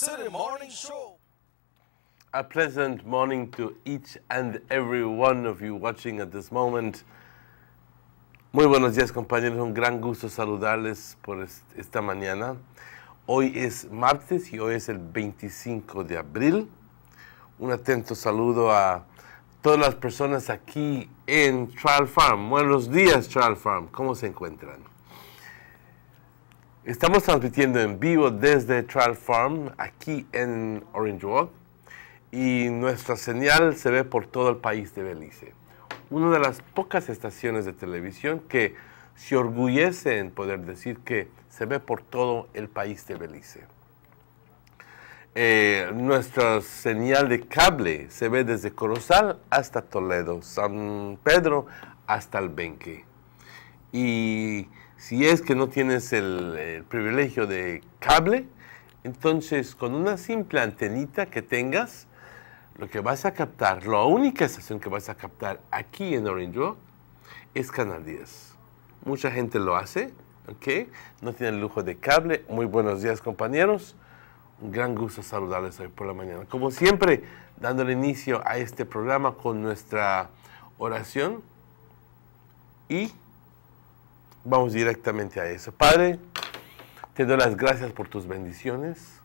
City Morning Show. A pleasant morning to each and every one of you watching at this moment. Muy buenos días, compañeros. Un gran gusto saludarles por esta mañana. Hoy es martes y hoy es el 25 de abril. Un atento saludo a todas las personas aquí en Trial Farm. Buenos días, Trial Farm. ¿Cómo se encuentran? Estamos transmitiendo en vivo desde Trial Farm, aquí en Orange Walk, y nuestra señal se ve por todo el país de Belice. Una de las pocas estaciones de televisión que se orgullece en poder decir que se ve por todo el país de Belice. Nuestra señal de cable se ve desde Corozal hasta Toledo, San Pedro hasta el Benque. Y si es que no tienes el privilegio de cable, entonces con una simple antenita que tengas, lo que vas a captar, la única estación que vas a captar aquí en Orange Walk es Canal 10. Mucha gente lo hace, ¿ok? No tienen el lujo de cable. Muy buenos días, compañeros. Un gran gusto saludarles hoy por la mañana. Como siempre, dándole inicio a este programa con nuestra oración y vamos directamente a eso. Padre, te doy las gracias por tus bendiciones.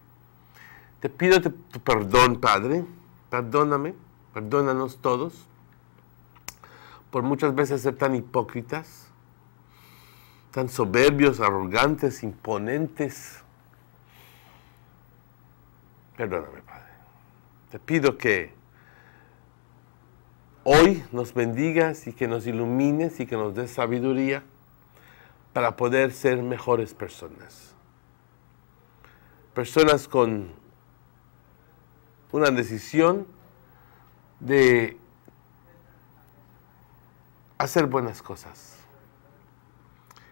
Te pido tu perdón, Padre. Perdóname, perdónanos todos por muchas veces ser tan hipócritas, tan soberbios, arrogantes, imponentes. Perdóname, Padre. Te pido que hoy nos bendigas y que nos ilumines y que nos des sabiduría para poder ser mejores personas. Personas con una decisión de hacer buenas cosas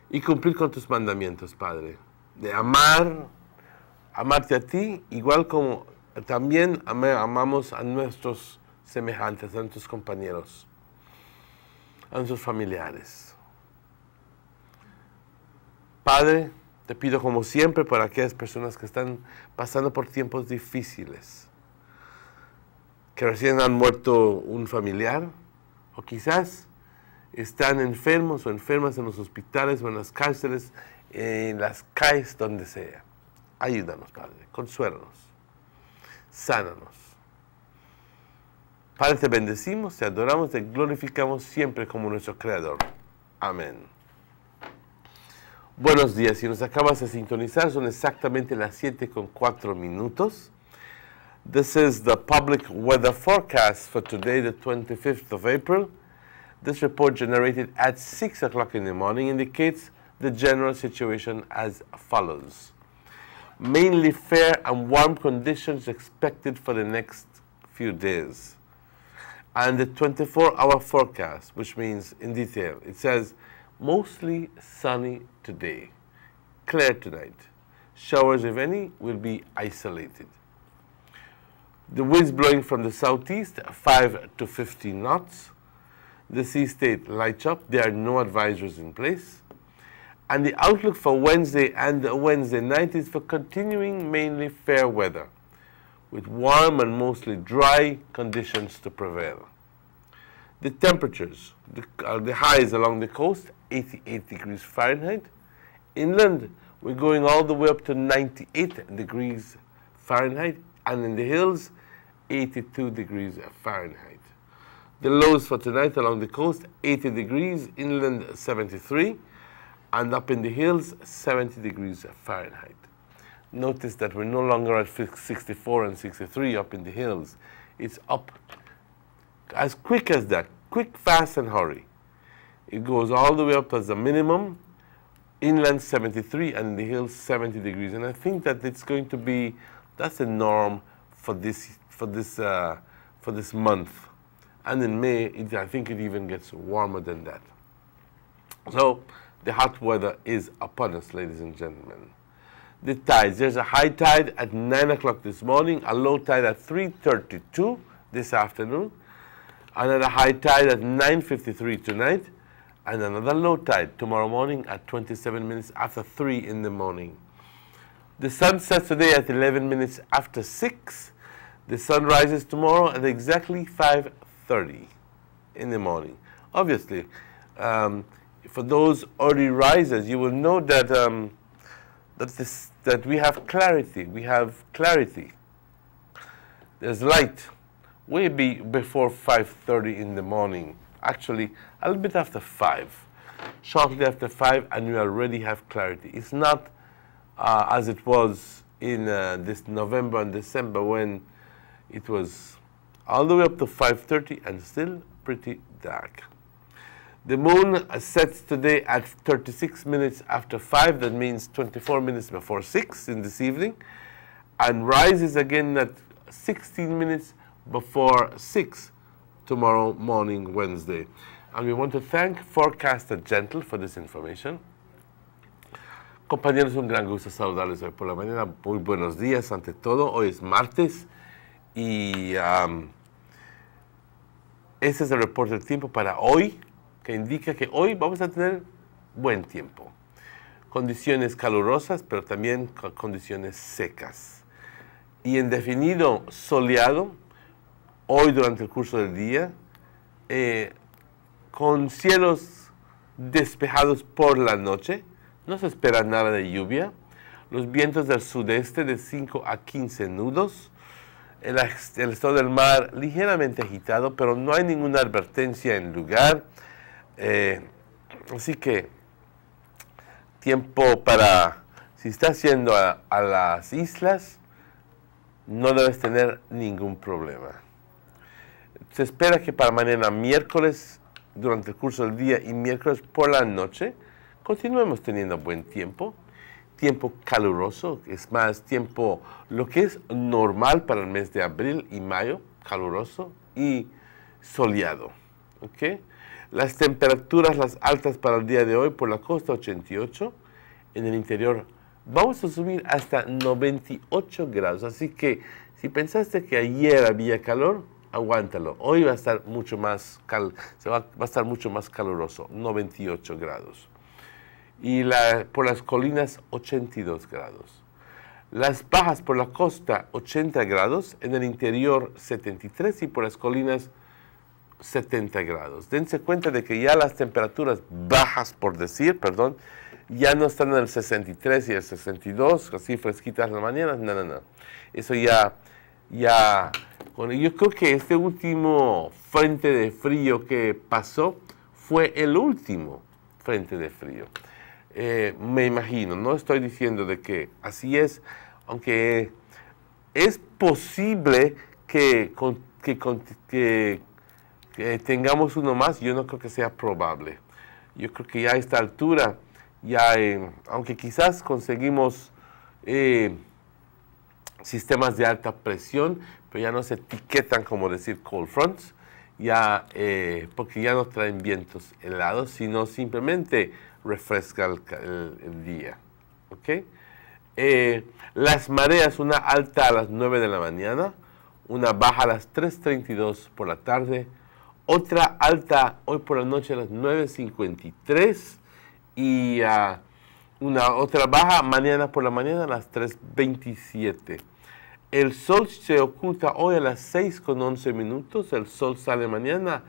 y cumplir con tus mandamientos, Padre. De amarte a ti, igual como también amamos a nuestros semejantes, a nuestros compañeros, a nuestros familiares. Padre, te pido como siempre por aquellas personas que están pasando por tiempos difíciles, que recién han muerto un familiar, o quizás están enfermos o enfermas en los hospitales o en las cárceles, en las calles, donde sea. Ayúdanos, Padre, consuélanos, sánanos. Padre, te bendecimos, te adoramos, te glorificamos siempre como nuestro Creador. Amén. Buenos días, si nos acabas de sintonizar, son exactamente las 7:04. This is the public weather forecast for today, the 25th of April. This report generated at 6 o'clock in the morning indicates the general situation as follows. Mainly fair and warm conditions expected for the next few days. And the 24-hour forecast, which means in detail, it says mostly sunny today, clear tonight. Showers, if any, will be isolated. The winds blowing from the southeast, 5 to 15 knots. The sea stayed light up. There are no advisories in place. And the outlook for Wednesday and Wednesday night is for continuing mainly fair weather, with warm and mostly dry conditions to prevail. The temperatures, the highs along the coast, 88 degrees Fahrenheit. Inland, we're going all the way up to 98 degrees Fahrenheit. And in the hills, 82 degrees Fahrenheit. The lows for tonight along the coast, 80 degrees, inland 73, and up in the hills, 70 degrees Fahrenheit. Notice that we're no longer at 64 and 63 up in the hills. It's up as quick as that, quick, fast, and hurry. It goes all the way up as a minimum, inland 73, and in the hills 70 degrees. And I think that it's going to be, that's the norm for this month. And in May, I think it even gets warmer than that. So the hot weather is upon us, ladies and gentlemen. The tides, there's a high tide at 9 o'clock this morning, a low tide at 3:32 this afternoon, another high tide at 9:53 tonight, and another low tide tomorrow morning at 27 minutes after 3 in the morning. The sun sets today at 11 minutes after 6. The sun rises tomorrow at exactly 5:30 in the morning. Obviously, for those early risers, you will know that that we have clarity. We have clarity. There's light way before 5:30 in the morning. Actually, a little bit after 5. Shortly after 5, and you already have clarity. It's not as it was in this November and December when it was all the way up to 5:30 and still pretty dark. The moon sets today at 36 minutes after 5. That means 24 minutes before 6 in this evening. And rises again at 16 minutes before 6 tomorrow morning, Wednesday. And we want to thank Forecaster Gentle for this information. Compañeros, un gran gusto saludarles hoy por la mañana. Muy buenos días ante todo. Hoy es martes y ese es el reporte del tiempo para hoy, que indica que hoy vamos a tener buen tiempo. Condiciones calurosas, pero también condiciones secas. Y en definido soleado, hoy durante el curso del día, con cielos despejados por la noche. No se espera nada de lluvia. Los vientos del sudeste de 5 a 15 nudos. El estado del mar ligeramente agitado, pero no hay ninguna advertencia en lugar. Así que tiempo para, si estás yendo a las islas, no debes tener ningún problema. Se espera que para mañana miércoles, durante el curso del día y miércoles por la noche, continuemos teniendo buen tiempo. Tiempo caluroso, es más tiempo, lo que es normal para el mes de abril y mayo, caluroso y soleado. ¿Okay? Las temperaturas, las altas para el día de hoy por la costa 88, en el interior vamos a subir hasta 98 grados. Así que si pensaste que ayer había calor, aguántalo. Hoy va a estar mucho más va a estar mucho más caluroso, 98 grados. Y por las colinas 82 grados. Las bajas por la costa 80 grados, en el interior 73 y por las colinas 70 grados. Dense cuenta de que ya las temperaturas bajas, por decir, perdón, ya no están en el 63 y el 62, así fresquitas en la mañana. No, no, no. Eso bueno, yo creo que este último frente de frío que pasó fue el último frente de frío. Me imagino, no estoy diciendo de que así es, aunque es posible que tengamos uno más, yo no creo que sea probable. Yo creo que ya a esta altura, aunque quizás conseguimos sistemas de alta presión, pero ya no se etiquetan como decir cold fronts, porque ya no traen vientos helados, sino simplemente refresca el día. ¿Okay? Las mareas, una alta a las 9 de la mañana, una baja a las 3:32 por la tarde, otra alta hoy por la noche a las 9:53 y una otra baja mañana por la mañana a las 3:27. El sol se oculta hoy a las 6:11. El sol sale mañana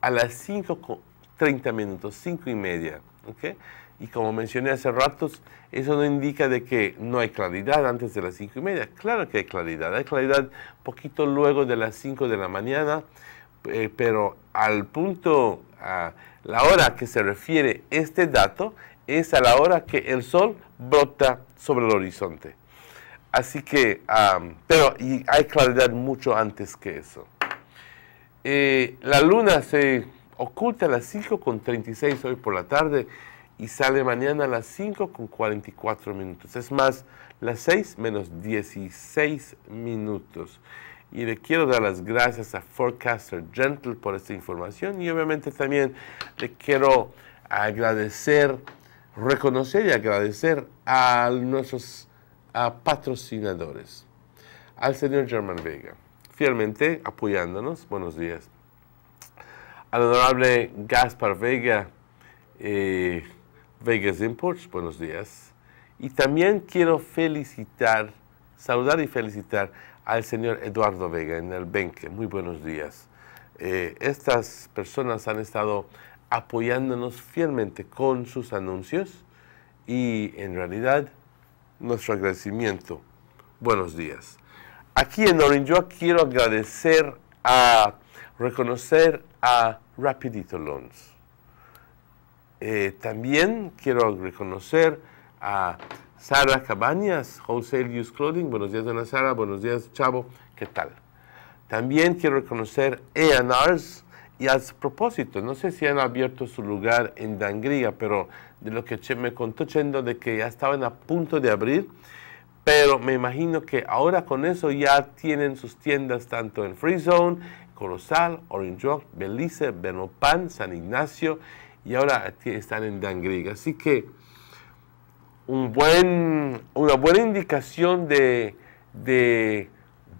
a las 5:30, 5:30. ¿Okay? Y como mencioné hace ratos, eso no indica de que no hay claridad antes de las 5:30. Claro que hay claridad poquito luego de las 5 de la mañana, pero al punto, la hora que se refiere este dato es a la hora que el sol brota sobre el horizonte. Así que, pero hay claridad mucho antes que eso. La luna se oculta a las 5:36 hoy por la tarde y sale mañana a las 5:44. Es más, las 6:16. Y le quiero dar las gracias a Forecaster Gentle por esta información y obviamente también le quiero reconocer y agradecer a nuestros patrocinadores, al señor Germán Vega, fielmente apoyándonos. Buenos días. Al honorable Gaspar Vega, Vegas Imports, buenos días. Y también quiero saludar y felicitar al señor Eduardo Vega en el Benque. Muy buenos días. Estas personas han estado apoyándonos fielmente con sus anuncios y en realidad nuestro agradecimiento. Buenos días. Aquí en Orinjoa quiero reconocer a Rapidito Loans. También quiero reconocer a Sara Cabañas, Wholesale Used Clothing. Buenos días, dona Sara. Buenos días, Chavo. ¿Qué tal? También quiero reconocer A&Rs y a propósito, no sé si han abierto su lugar en Dangriga, pero de lo que me contó Chendo de que ya estaban a punto de abrir, pero me imagino que ahora con eso ya tienen sus tiendas tanto en Free Zone, Corozal, Orinjoa, Belice, Belmopan, San Ignacio y ahora están en Dangriga. Así que una buena indicación de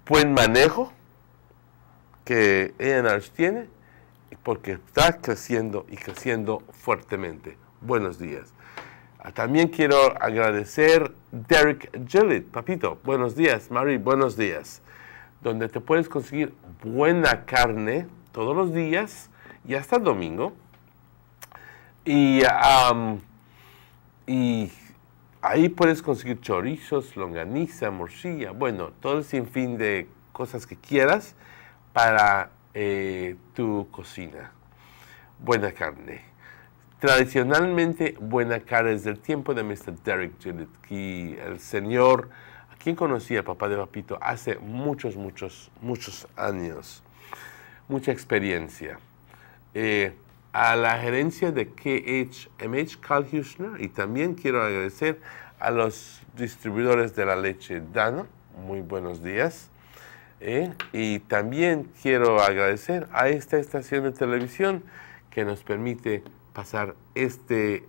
buen manejo que A&Rs tiene, porque está creciendo y creciendo fuertemente. Buenos días. También quiero agradecer Derek Gillett. Papito, buenos días. Mari, buenos días. Donde te puedes conseguir buena carne todos los días y hasta el domingo. Y ahí puedes conseguir chorizos, longaniza, morcilla, bueno, todo el sinfín de cosas que quieras para tu cocina. Buena carne. Tradicionalmente, buena carne desde el tiempo de Mr. Derek Gillett, y el señor, a quien conocía el papá de Papito hace muchos años. Mucha experiencia. A la gerencia de KHMH, Carl Huschner, y también quiero agradecer a los distribuidores de la leche Dana. Muy buenos días. Y también quiero agradecer a esta estación de televisión que nos permite pasar este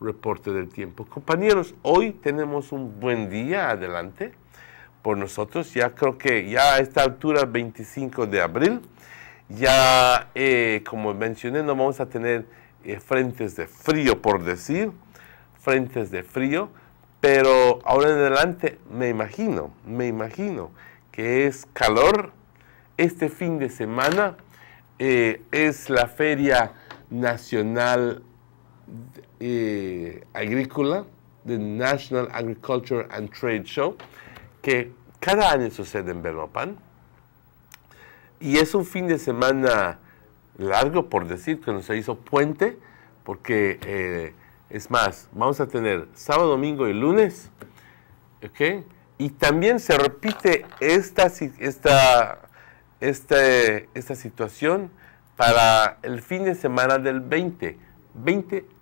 reporte del tiempo. Compañeros, hoy tenemos un buen día adelante por nosotros. Ya creo que ya a esta altura, 25 de abril, ya como mencioné, no vamos a tener frentes de frío, por decir, frentes de frío, pero ahora en adelante me imagino que es calor. Este fin de semana es la Feria Nacional Agrícola, the National Agriculture and Trade Show, que cada año sucede en Belmopan. Y es un fin de semana largo, por decir, que nos hizo puente, porque es más, vamos a tener sábado, domingo y lunes, ¿ok? Y también se repite esta situación para el fin de semana del 20,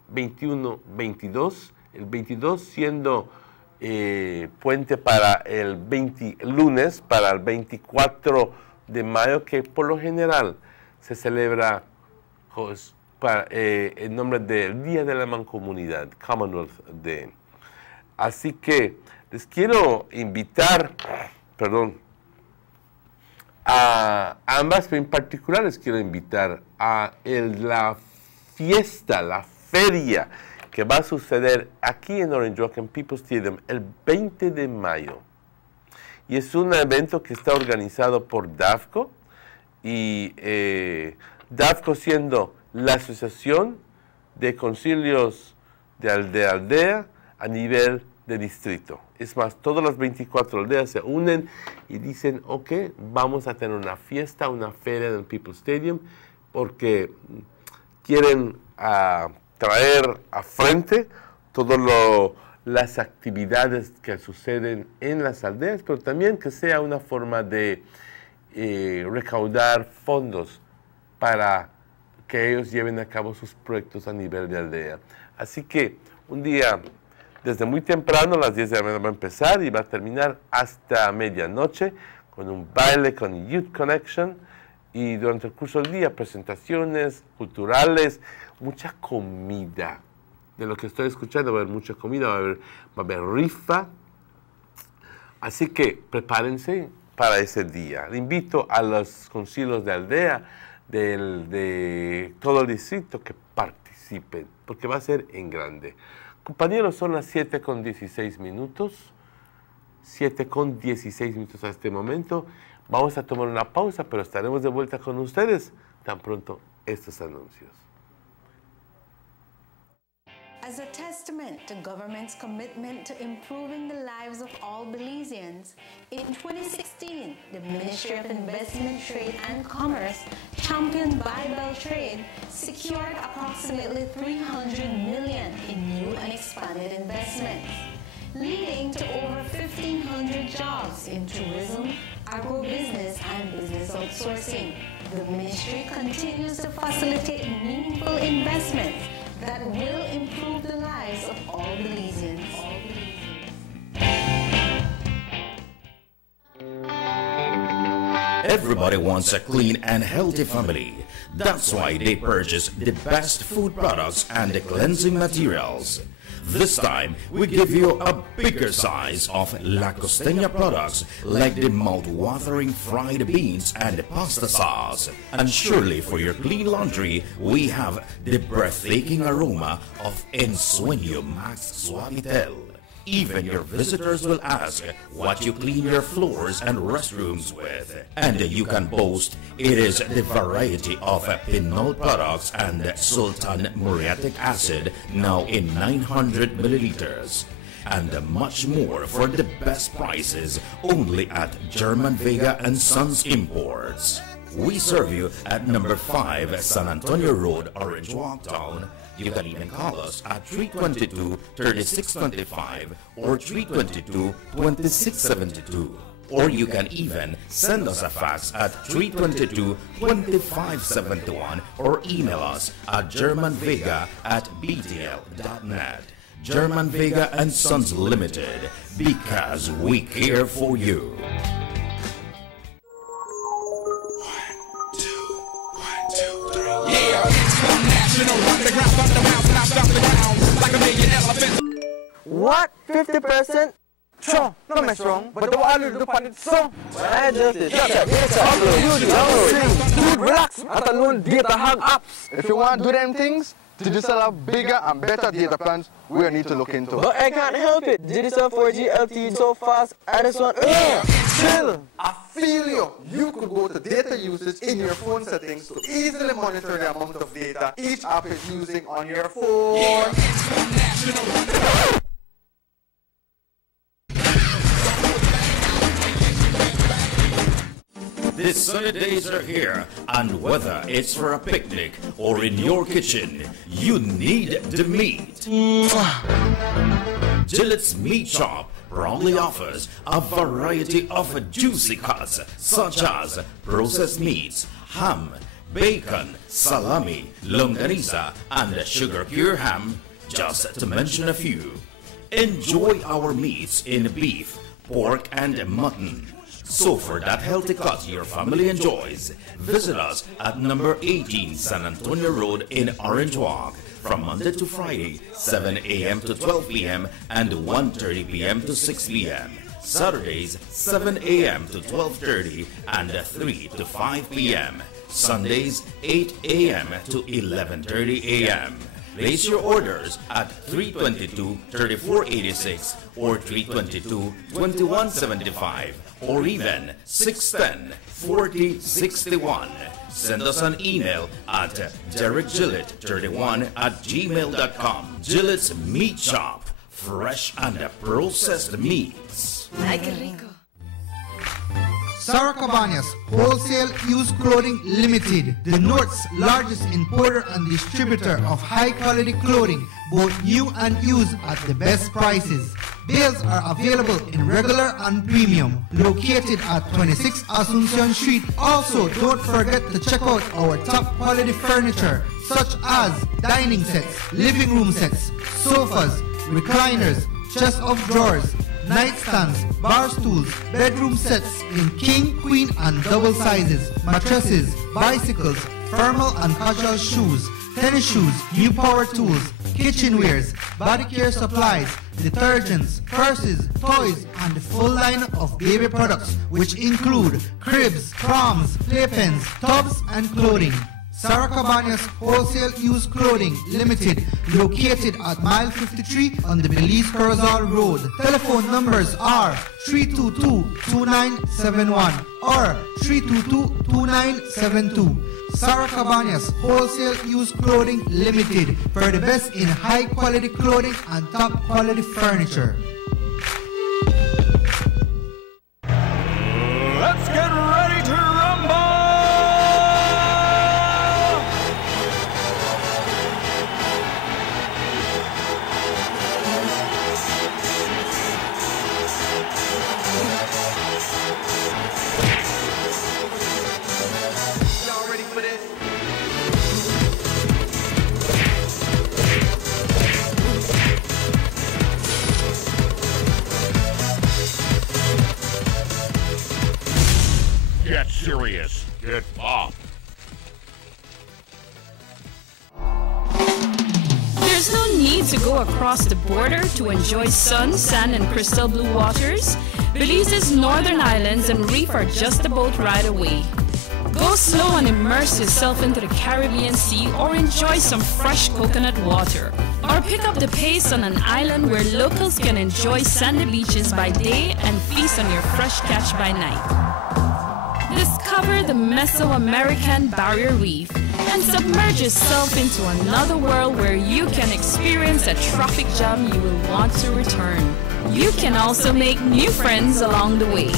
21, 22, el 22 siendo puente para el lunes, para el 24 de mayo, que por lo general se celebra en nombre del Día de la Mancomunidad, Commonwealth Day. Así que les quiero invitar, a ambas, pero en particular les quiero invitar a la fiesta, la feria que va a suceder aquí en Orinjoa, en People's Stadium, el 20 de mayo. Y es un evento que está organizado por DAFCO, y DAFCO siendo la Asociación de Concilios de Aldea a nivel de distrito. Es más, todas las 24 aldeas se unen y dicen, ok, vamos a tener una fiesta, una feria en el People's Stadium, porque quieren traer a frente todas las actividades que suceden en las aldeas, pero también que sea una forma de recaudar fondos para que ellos lleven a cabo sus proyectos a nivel de aldea. Así que un día, desde muy temprano, a las 10 de la mañana va a empezar y va a terminar hasta medianoche con un baile con Youth Connection, y durante el curso del día presentaciones culturales, mucha comida. De lo que estoy escuchando va a haber mucha comida, va a haber rifa. Así que prepárense para ese día. Le invito a los concilios de aldea de todo el distrito que participen, porque va a ser en grande. Compañeros, son las 7:16 minutos. 7:16 minutos a este momento. Vamos a tomar una pausa, pero estaremos de vuelta con ustedes tan pronto estos anuncios. As a testament to government's commitment to improving the lives of all Belizeans, in 2016, the Ministry of Investment, Trade and Commerce, championed by Beltrade, secured approximately $300 million in new and expanded investments, leading to over 1,500 jobs in tourism, agribusiness, and business outsourcing. The ministry continues to facilitate meaningful investments that will improve the lives of all Belizeans. Everybody wants a clean and healthy family. That's why they purchase the best food products and the cleansing materials. This time, we give you a bigger size of La Costeña products like the mouth-watering fried beans and the pasta sauce. And surely for your clean laundry, we have the breathtaking aroma of Ensueño Max Suavitel. Even your visitors will ask what you clean your floors and restrooms with. And you can boast it is the variety of Pinol products and Sultan muriatic acid now in 900 milliliters. And much more for the best prices only at German Vega and Sons Imports. We serve you at number 5 San Antonio Road, Orange Walk Town. You can even call us at 322-3625 or 322-2672. Or you can even send us a fax at 322-2571 or email us at germanvega@btl.net. German Vega and Sons Limited, because we care for you. What? 50%? Sure, not my strong, but the one who do it so. I just dude, relax. I alone data have apps. If you want to do them things, Digicel have bigger and better data plans we need to look into. But I can't help it. Digicel 4G LTE so fast, I just want chill. I feel you. You could go to data usage in your phone settings to easily monitor the amount of data each app is using on your phone. The sunny days are here, and whether it's for a picnic or in your kitchen, you need the meat. Gillette's Meat Shop proudly offers a variety of juicy cuts such as processed meats, ham, bacon, salami, longaniza, and sugar cure ham, just to mention a few. Enjoy our meats in beef, pork, and mutton. So for that healthy cut your family enjoys, visit us at number 18 San Antonio Road in Orange Walk from Monday to Friday, 7 a.m. to 12 p.m. and 1:30 p.m. to 6 p.m. Saturdays, 7 a.m. to 12:30 and 3 to 5 p.m. Sundays, 8 a.m. to 11:30 a.m. Place your orders at 322-3486 or 322-2175 or even 610-4061. Send us an email at derekgillett31@gmail.com. Gillette's Meat Shop, fresh and processed meats. Ay, qué rico. Sarah Cabañas Wholesale Used Clothing Limited, the North's largest importer and distributor of high-quality clothing, both new and used at the best prices. Bales are available in regular and premium, located at 26 Asuncion Street. Also, don't forget to check out our top-quality furniture, such as dining sets, living room sets, sofas, recliners, chest of drawers, nightstands, bar stools, bedroom sets in king, queen and double sizes, mattresses, bicycles, formal and casual shoes, tennis shoes, new power tools, kitchenwares, body care supplies, detergents, purses, toys, and the full line of baby products, which include cribs, proms, playpens, tubs, and clothing. Sarah Cabanas Wholesale Used Clothing Limited, located at mile 53 on the Belize Corozal Road. Telephone numbers are 322-2971 or 322-2972. Sarah Cabanas Wholesale Used Clothing Limited, for the best in high quality clothing and top quality furniture. Let's get ready to rumble! Y'all ready for this? Get serious. Get up. There's no need to go across the border to enjoy sun, sand, and crystal blue waters. Belize's northern islands and reef are just a boat ride away. Go slow and immerse yourself into the Caribbean Sea or enjoy some fresh coconut water. Or pick up the pace on an island where locals can enjoy sandy beaches by day and feast on your fresh catch by night. Discover the Mesoamerican Barrier Reef and submerge yourself into another world where you can experience a traffic jam you will want to return. You can also make new friends along the way.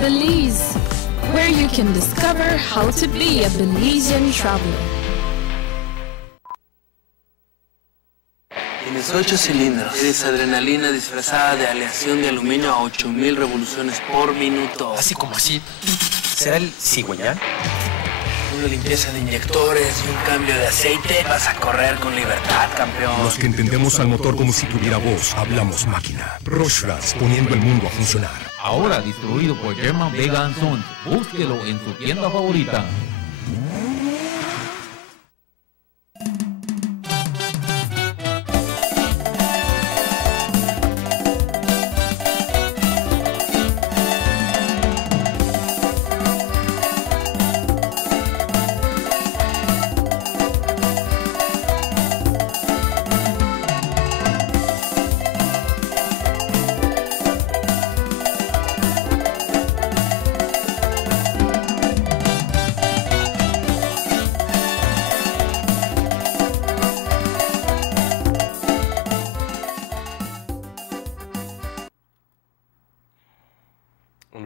Belize, where you can discover how to be a Belizean traveler. Tienes 8 cilindros. Eres adrenalina disfrazada de aleación de aluminio a 8000 revoluciones por minuto. Así como así. ¿Será el cigüeñal? Una limpieza de inyectores y un cambio de aceite. Vas a correr con libertad, campeón. Los que entendemos al motor como si tuviera voz, hablamos máquina. Rochras, poniendo el mundo a funcionar. Ahora distribuido por German Vega & Sons. Búsquelo en su tienda favorita.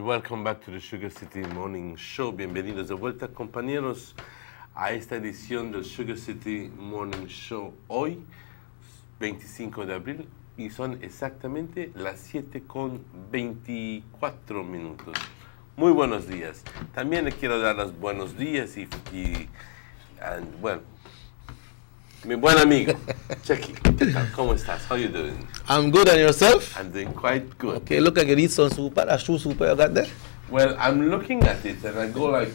Welcome back to the Sugar City Morning Show. Bienvenidos de vuelta, compañeros, a esta edición del Sugar City Morning Show. Hoy, 25 de abril, y son exactamente las 7:24 minutos. Muy buenos días. También le quiero dar los buenos días bueno, mi buen amigo, Checky, ¿cómo estás? How you doing? I'm good, and yourself? I'm doing quite good. Okay, look like you need some super, a shoe super you got there? Well, I'm looking at it and I go like,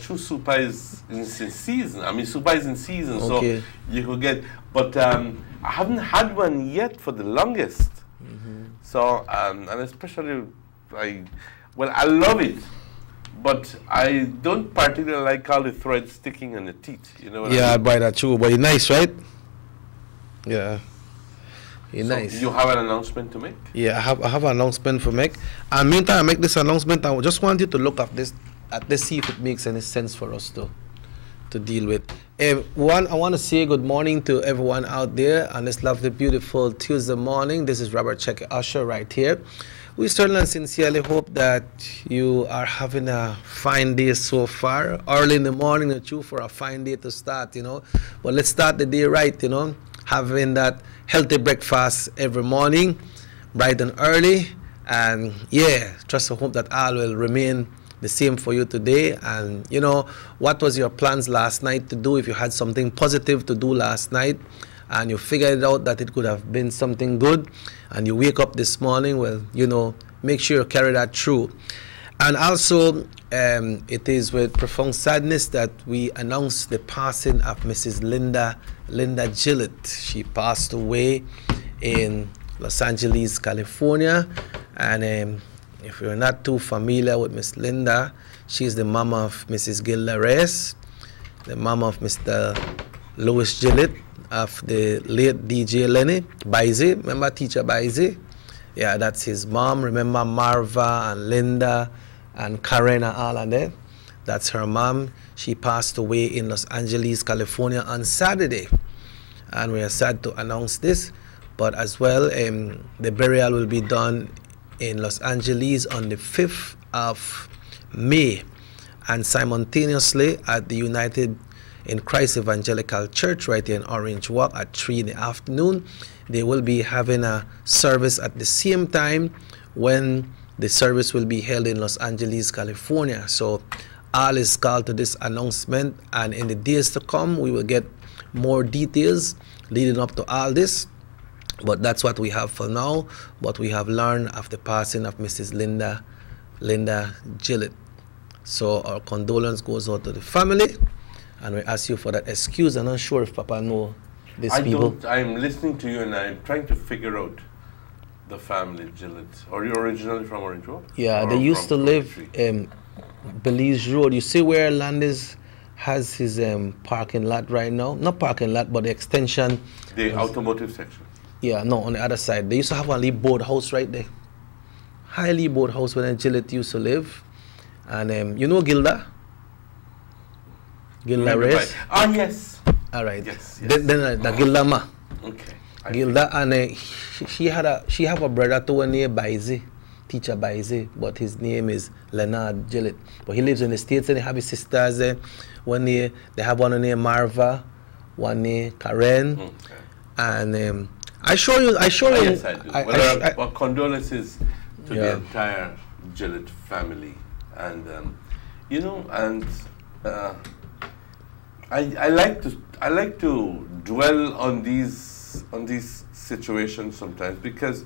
shoe super is in season. I mean, super is in season, okay. So you could get, but I haven't had one yet for the longest. So, and especially, I love it. But I don't particularly like all the threads sticking on the teeth. You know what I mean? I buy that too, but it's nice, right? Yeah. It's So nice. you have an announcement to make? Yeah, I have an announcement for make. And meantime, I make this announcement, I just want you to look at this, see if it makes any sense for us to deal with. One, I want to say good morning to everyone out there on this lovely, beautiful Tuesday morning. This is Robert Checky Usher right here. We certainly and sincerely hope that you are having a fine day so far. Early in the morning, it's true, for a fine day to start, you know. But let's start the day right, you know, having that healthy breakfast every morning, bright and early. And yeah, trust and hope that all will remain the same for you today. And you know, what was your plans last night to do? If you had something positive to do last night and you figured out that it could have been something good, and you wake up this morning, well, you know, make sure you carry that through. And also, it is with profound sadness that we announce the passing of Mrs. Linda Gillett. She passed away in Los Angeles, California, and If you're not too familiar with Miss Linda, she's the mama of Mrs. Gilda Reyes, the mama of Mr. Louis Gillett, of the late DJ Lenny Baize. Remember Teacher Baize? Yeah, that's his mom. Remember Marva and Linda and Karen and all of that? That's her mom. She passed away in Los Angeles, California on Saturday. And we are sad to announce this. But as well, the burial will be done in Los Angeles on the 5th of May. And simultaneously at the United in Christ Evangelical Church right here in Orange Walk at 3 in the afternoon, they will be having a service at the same time when the service will be held in Los Angeles, California. So all is called to this announcement, and in the days to come we will get more details leading up to all this. But that's what we have for now. But we have learned of the passing of Mrs. Linda Gillett. So our condolence goes out to the family, and we ask you for that excuse. I'm not sure if Papa know these people. I'm listening to you and I'm trying to figure out the family Gillett. Are you originally from Orange Walk? Yeah, they used to live in Belize Road. You see where Landis has his parking lot right now? Not parking lot, but the extension. The automotive section. Yeah, no, on the other side. They used to have a Lee boat house right there. High Lee boat house where Gillett used to live. And you know Gilda? Gilda Reyes? Ah, yes. All right. Yes. Then the Gilda Ma. Okay. Gilda, and she have a brother too named Baize, Teacher Baize, but his name is Leonard Gillett. But he lives in the States, and they have his sisters there. They have one named Marva, one named Karen, and I show you. Yes, I do. Well, condolences to the entire Gillett family, and you know, and I like to dwell on these situations sometimes, because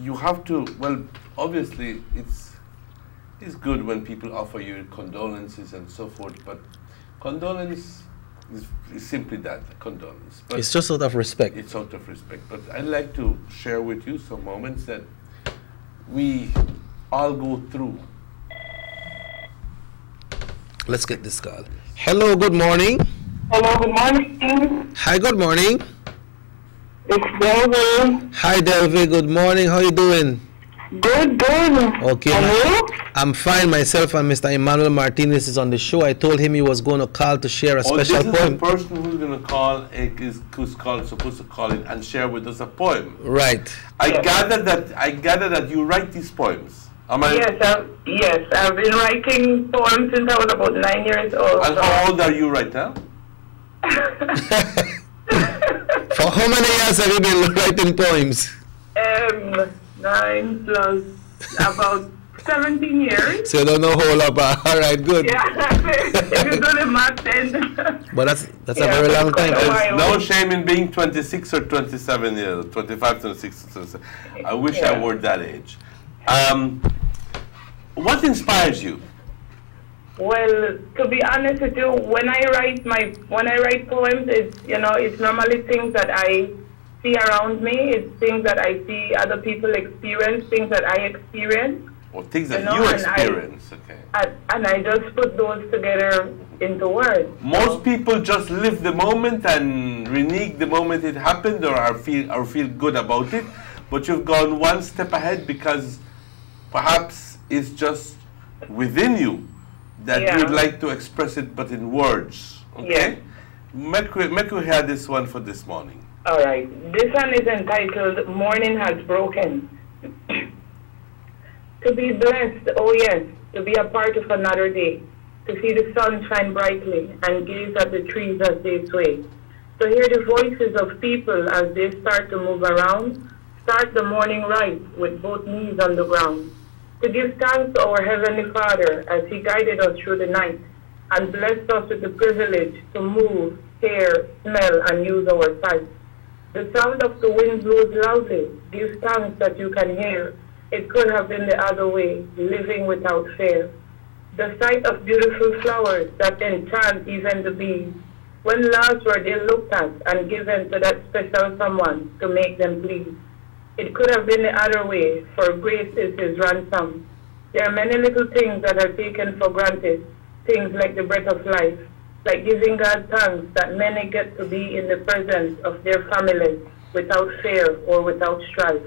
you have to. Well, obviously, it's good when people offer you condolences and so forth, but condolence is simply that, a condolence. But it's just out of respect. It's out of respect. But I'd like to share with you some moments that we all go through. Let's get this call. Hello, good morning. Hello, good morning. Hi, good morning. It's Delvin. Hi, Delvin. Good morning. How you doing? Good, good. Okay. Hello? I'm fine. Myself and Mr. Emmanuel Martinez is on the show. I told him he was going to call to share a special this is poem. the person who's going to call, who's supposed to call in and share with us a poem. Right. I gather that you write these poems. Am I? Yes, I've been writing poems since I was about 9 years old. And how old are you right now? For how many years have you been writing poems? 9 plus about 17 years. So you don't know whole up. All right, good. Yeah, if you do the math then. But that's a very long time. There's no shame in being 26 or 27 years, 25, 26, 27. I wish I were that age. What inspires you? Well, to be honest with you, when I write poems, it's normally things that I see around me. It's things that I see other people experience, things that I experience. Or things that you experience, okay. And I just put those together into words. Most people just live the moment and renege the moment it happened, or feel good about it. But you've gone one step ahead because perhaps it's just within you that you'd like to express it, but in words. Okay? Make we hear this one for this morning. All right. This one is entitled "Morning Has Broken." To be blessed, oh yes, to be a part of another day, to see the sun shine brightly and gaze at the trees as they sway, to hear the voices of people as they start to move around, start the morning right with both knees on the ground, to give thanks to our Heavenly Father as He guided us through the night and blessed us with the privilege to move, hear, smell, and use our sight. The sound of the wind blows loudly. Give thanks that you can hear. It could have been the other way, living without fear. The sight of beautiful flowers that enchant even the bees. When last were they looked at and given to that special someone to make them please? It could have been the other way, for grace is his ransom. There are many little things that are taken for granted, things like the breath of life, like giving God thanks that many get to be in the presence of their families without fear or without strife.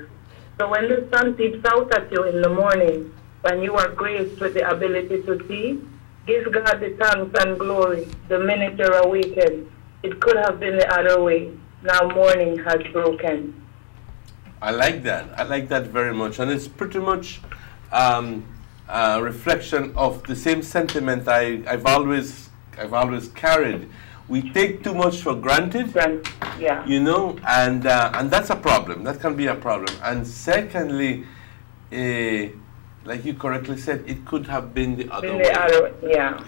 So when the sun peeps out at you in the morning, when you are graced with the ability to see, give God the thanks and glory the minute you're awakened. It could have been the other way. Now morning has broken. I like that. I like that very much. And it's pretty much a reflection of the same sentiment I've always carried. We take too much for granted, yeah. You know, and that's a problem. That can be a problem. And secondly, like you correctly said, it could have been the other way. Yeah.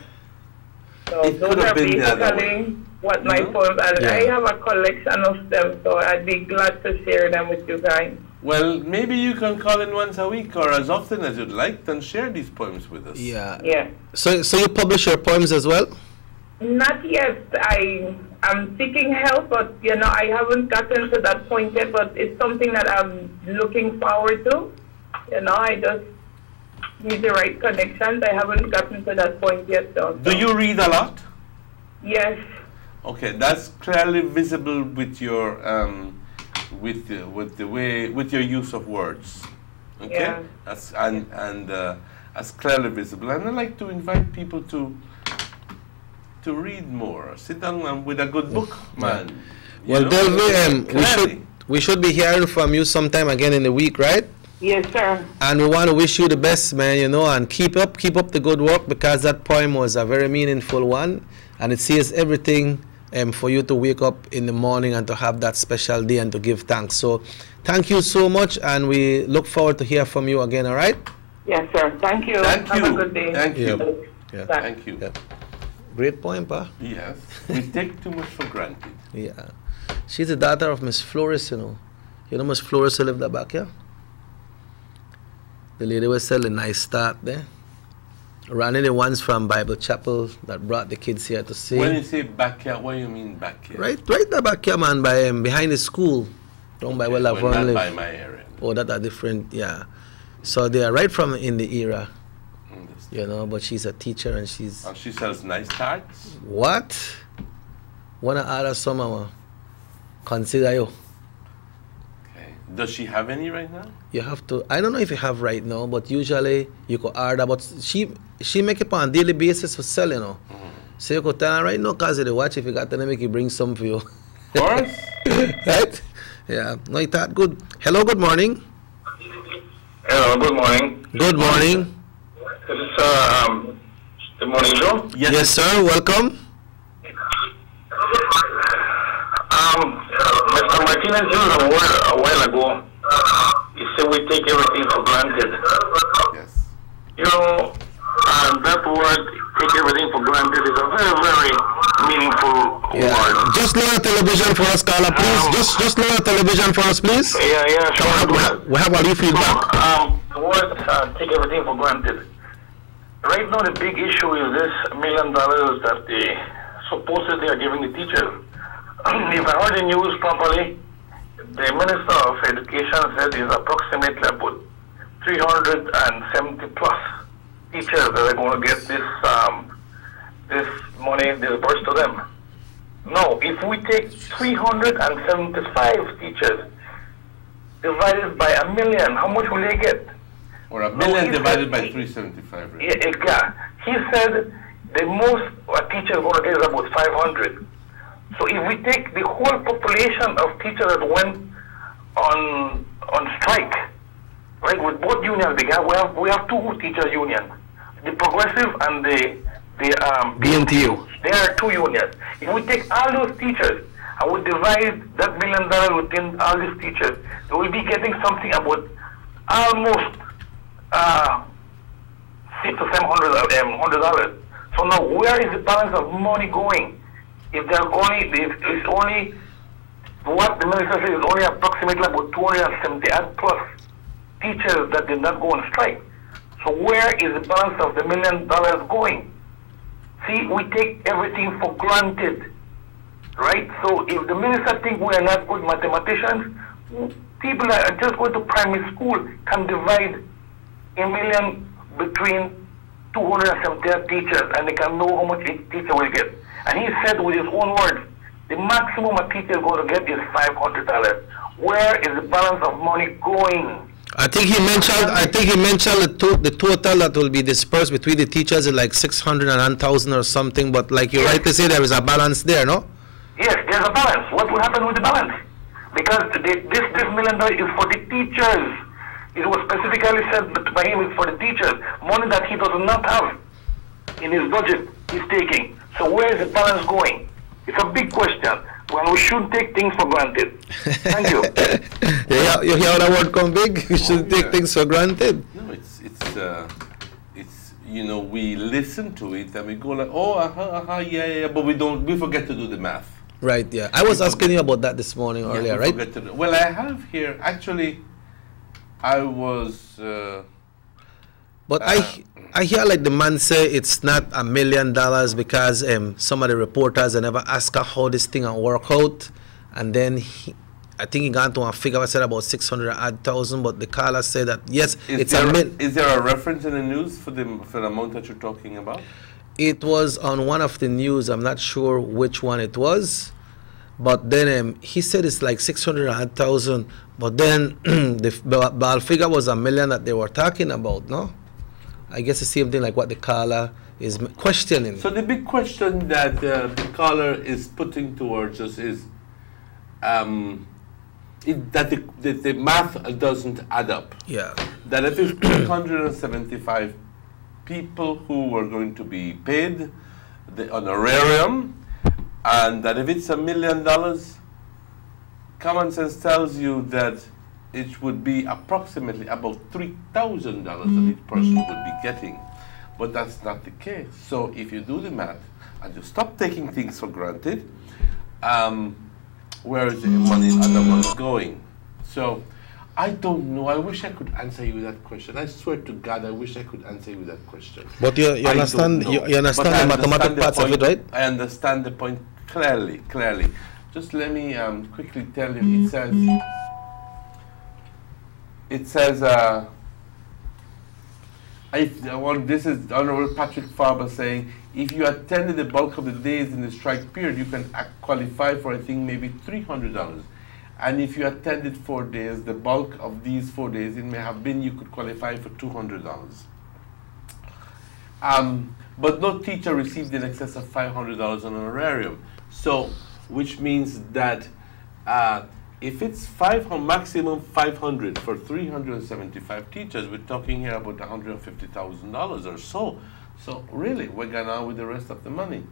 So it those are basically what my poems are. Yeah. I have a collection of them, so I'd be glad to share them with you guys. Well, maybe you can call in once a week or as often as you'd like and share these poems with us. Yeah. Yeah. So you publish your poems as well? Not yet. I'm seeking help, but you know I haven't gotten to that point yet. But it's something that I'm looking forward to. You know, I just need the right connections. I haven't gotten to that point yet, though. Do you read a lot? Yes. Okay, that's clearly visible with your with your use of words. Okay, Yeah. that's that's clearly visible. And I like to invite people to read more. Sit down with a good book, man. Well, Delvey, we should be hearing from you sometime again in the week, right? Yes, sir. And we want to wish you the best, man, you know, and keep up the good work, because that poem was a very meaningful one, and it says everything for you to wake up in the morning and to have that special day and to give thanks. So thank you so much, and we look forward to hear from you again, all right? Yes, sir. Thank you. Have a good day. Thank you. Yeah. Thank you. Yeah. Great poem, Pa. Yes. We take too much for granted. Yeah. She's the daughter of Miss Flores, you know. You know Miss Flores who lived back here? The lady was selling nice start there. Running the ones from Bible Chapel that brought the kids here to sing. When you say backyard, what do you mean backyard? Right the backyard, man, by behind the school. Down by where Laverne not live. by my area. Oh, that are different, yeah. So they are right from in the era. You know, but she's a teacher and she's... And she sells nice tarts? What? Wanna order some, consider you. Okay. Does she have any right now? You have to, I don't know if you have right now, but usually you could order, but she make it on a daily basis for sale, you know. So you could tell her right now, cause they watch, if you got to make it bring some for you. Of course. Right? Yeah, no, it that good. Hello, good morning. Hello, good morning. Good morning. This is, good morning, Joe. Yes, sir, welcome. Mr. Martinez used a word a while ago. He said we take everything for granted. Yes. You know, that word, take everything for granted, is a very, very meaningful word. Just lower television for us, Carla, please. Just lower television for us, please. Yeah, sure. We have a little feedback. The word, take everything for granted. Right now, the big issue is this $1 million that they supposedly are giving the teachers. If I heard the news properly, the Minister of Education said is approximately about 370 plus teachers that are going to get this money disbursed to them. Now, if we take 375 teachers divided by 1 million, how much will they get? Or 1 million divided by 375. Right? Yeah. He said the most a teacher is going to get is about 500. So if we take the whole population of teachers that went on strike, right, with both unions, we have two teachers unions, the Progressive and the BNTU. There are two unions. If we take all those teachers and we divide that $1 million within all these teachers, they will be getting something about almost $600 to $700. So now, where is the balance of money going? If it's only what the minister says is only approximately about 270 plus teachers that did not go on strike. So where is the balance of the $1 million going? See, we take everything for granted, right? So if the minister thinks we are not good mathematicians, People that are just going to primary school can divide $1 million between 270 teachers, and they can know how much each teacher will get. And he said with his own words, the maximum a teacher is going to get is $500. Where is the balance of money going? I think he mentioned the total that will be dispersed between the teachers is like 600 and 1,000 or something. But like you rightly say, there is a balance there, no? Yes, there's a balance. What will happen with the balance? Because this $1 million is for the teachers. It was specifically said by him it's for the teachers. Money that he does not have in his budget he's taking. So where is the balance going? It's a big question. Well, we should take things for granted. Thank you. You hear that word come big? We should take things for granted. No, it's you know, we listen to it and we go like, oh, yeah, but we forget to do the math. Right, yeah. I was asking you about that this morning earlier, right? Well, I have here, actually, I was... but I hear like the man say it's not $1 million because some of the reporters they never ask her how this thing will work out, and then I think he got to a figure I said about 600,000, but the caller said that yes, is there a reference in the news for the amount that you're talking about? It was on one of the news. I'm not sure which one it was, but then he said it's like 600,000. But then the figure was $1 million that they were talking about. No, I guess the same thing like what the caller is questioning. So the big question that the caller is putting towards us is that the math doesn't add up. Yeah. That if it's 275 people who were going to be paid the honorarium, and that if it's $1 million, common sense tells you that it would be approximately about $3,000 that each person would be getting. But that's not the case. So if you do the math and you stop taking things for granted, where is the money and other money going? So I don't know. I wish I could answer you that question. I swear to God, I wish I could answer you that question. But you understand the mathematical parts of it, right? I understand the point clearly. Just let me quickly tell you. It says, this is Honorable Patrick Farber saying, if you attended the bulk of the days in the strike period, you can qualify for, I think, maybe $300. And if you attended 4 days, the bulk of these 4 days, it may have been you could qualify for $200. But no teacher received in excess of $500 on honorarium. So, which means that if it's maximum 500 for 375 teachers, we're talking here about $150,000 or so. So really, we're going on with the rest of the money.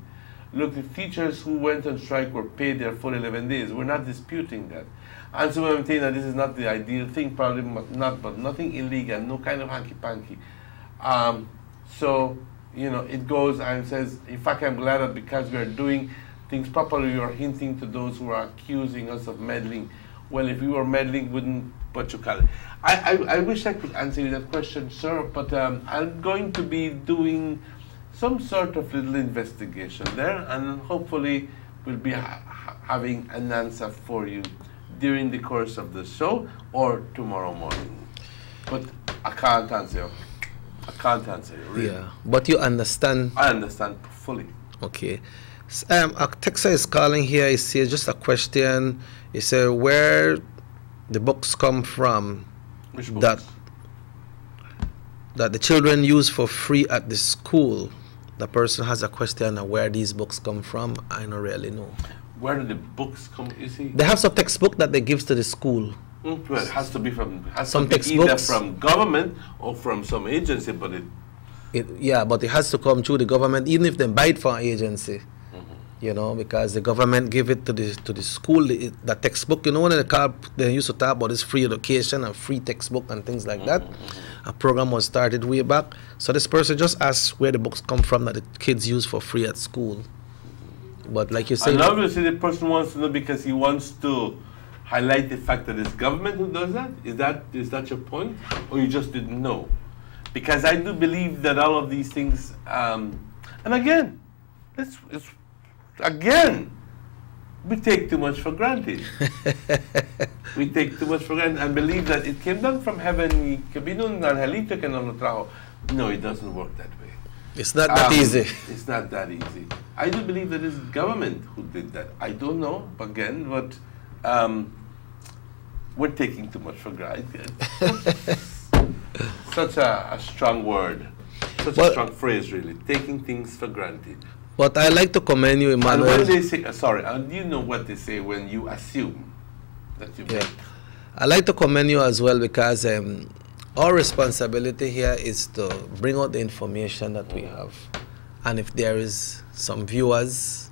Look, the teachers who went on strike were paid their full 11 days. We're not disputing that. And so I'm saying that this is not the ideal thing, probably not, but nothing illegal, no kind of hanky-panky. So, you know, it goes and says, in fact, I'm glad that because we are doing things properly, we are hinting to those who are accusing us of meddling. Well, if we were meddling, wouldn't, what you call it. I wish I could answer you that question, sir, but I'm going to be doing some sort of little investigation there, and hopefully we'll be having an answer for you during the course of the show or tomorrow morning. But I can't answer you. I can't answer you, really. Yeah, but you understand? I understand fully. Okay. A texter is calling here. He says just a question. He said where the books come from. Which books? That the children use for free at the school. The person has a question of where these books come from. I don't really know. Where do the books come? You see, they have some textbook that they give to the school. Well, it has to be from textbooks, either from government or from some agency, but yeah, but it has to come through the government, even if they buy it from an agency. You know, because the government give it to the school, the textbook. You know, when they used to talk about this free education and free textbook and things like that. A program was started way back. So this person just asked where the books come from that the kids use for free at school. But like you say, and obviously the person wants to know because he wants to highlight the fact that it's government who does that. Is that your point, or you just didn't know? Because I do believe that all of these things, and again, we take too much for granted. We take too much for granted and believe that it came down from heaven. No, it doesn't work that way. It's not that easy. It's not that easy. I do believe that it's government who did that. I don't know, again, but we're taking too much for granted. Such a strong word. Such a strong phrase, really. Taking things for granted. But I like to commend you, Emmanuel. And when they say, sorry, do you know what they say when you assume that you make? I like to commend you as well because our responsibility here is to bring out the information that we have. And if there is some viewers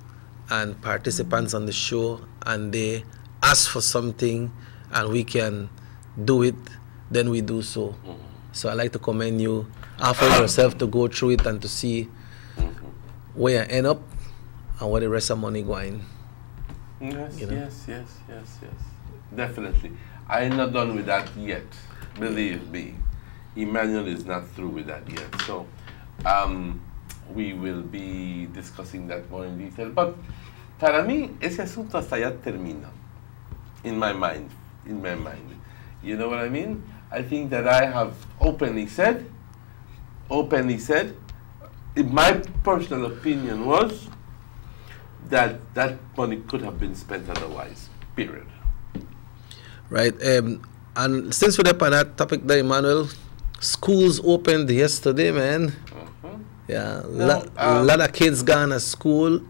and participants on the show and they ask for something and we can do it, then we do so. So I like to commend you, offer yourself to go through it and to see where you end up and where the rest of money going. Yes, yes. Definitely. I'm not done with that yet. Believe me. Emmanuel is not through with that yet. So we will be discussing that more in detail. But para mí, ese asunto hasta allá termina. In my mind. You know what I mean? I think that I have openly said, my personal opinion was that that money could have been spent otherwise, period. Right, and since we're up on that topic there, Emmanuel, schools opened yesterday, man. Yeah, a lot of kids gone to school,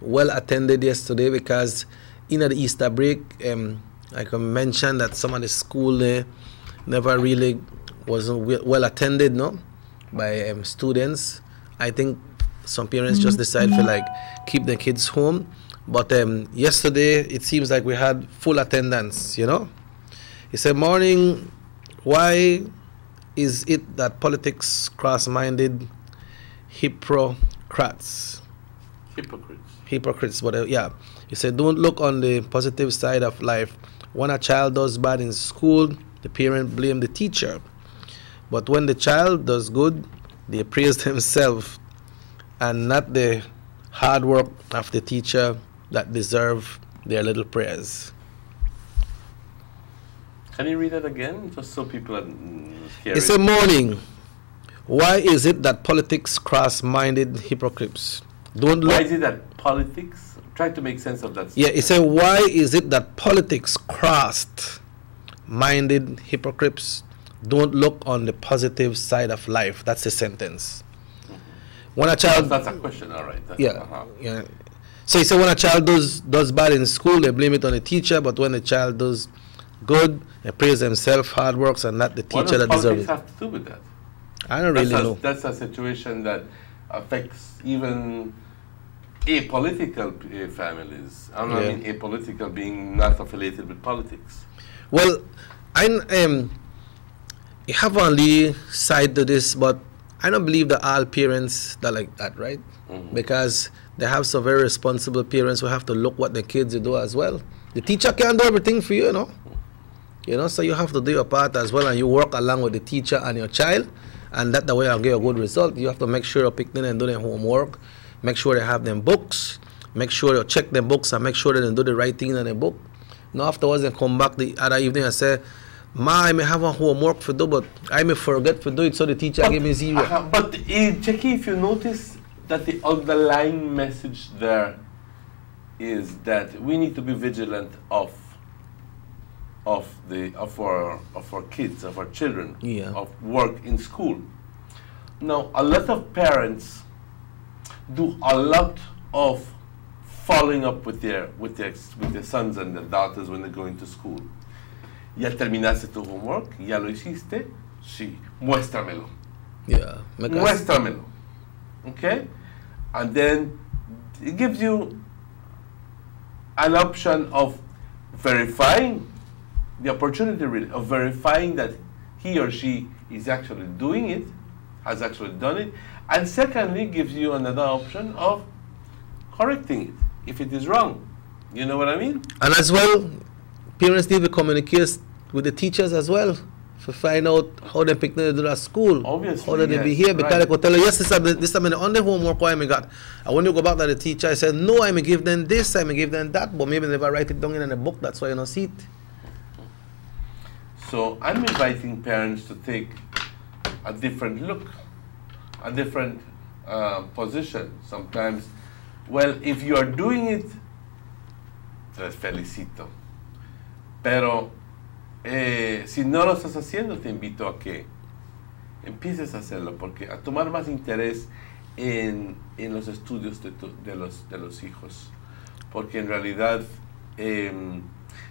well attended yesterday because in the Easter break, I can mention that some of the school there never really wasn't well attended, no, by students. I think some parents just decided to like keep their kids home. But yesterday, it seems like we had full attendance, you know. He said, morning, why is it that politics cross-minded hypocrites, whatever, yeah. He said, don't look on the positive side of life. When a child does bad in school, the parent blame the teacher. But when the child does good, they praise themselves and not the hard work of the teacher that deserve their little prayers. Can you read that again, just so people are hearing? It's a morning. Why is it that politics cross-minded hypocrites don't look? Why is it that politics? Try to make sense of that. Yeah, it said, why is it that politics crossed-minded hypocrites don't look on the positive side of life? That's the sentence. When a child, that's a question, all right. Yeah. So he said when a child does bad in school, they blame it on the teacher, but when the child does good, they praise themselves, hard works, and not the teacher that deserves it. What does politics have to do with that? I don't really know. That's a situation that affects even apolitical families. I mean apolitical being not affiliated with politics. Well, I have only side to this, but I don't believe that all parents are like that, right? Because they have some very responsible parents who have to look what the kids do as well. The teacher can't do everything for you, you know. So you have to do your part as well, and you work along with the teacher and your child, and that the way I'll get a good result. You have to make sure you pick them and do their homework, make sure they have them books, make sure you check them books and make sure that they do the right thing in the book. Now afterwards they come back the other evening and say, Ma, I may have a homework to do, but I may forget to do it, so the teacher gave me 0. But Jackie, if you notice that the underlying message there is that we need to be vigilant of our kids, of our children, of work in school. Now, a lot of parents do a lot of following up with their sons and their daughters when they're going to school. Ya terminaste tu homework, ya lo hiciste, sí, muéstramelo. Yeah, muéstramelo. Okay? And then it gives you an option of verifying, the opportunity really, of verifying that he or she is actually doing it, has actually done it, and secondly, gives you another option of correcting it if it is wrong. You know what I mean? And as well, parents need to communicate with the teachers as well. to find out how they pick them to do at school. Obviously, how do they yes, behave? Because right. they could tell you, yes, this time the only homework I got. And when you go back to the teacher, I said, no, I may give them this, I may give them that, but maybe they never write it down in a book. That's why you don't see it. So I'm inviting parents to take a different look, a different position. Sometimes, well, if you are doing it, te felicito. Pero si no lo estás haciendo, te invito a que empieces a hacerlo, porque a tomar más interés en los estudios de los hijos. Porque en realidad,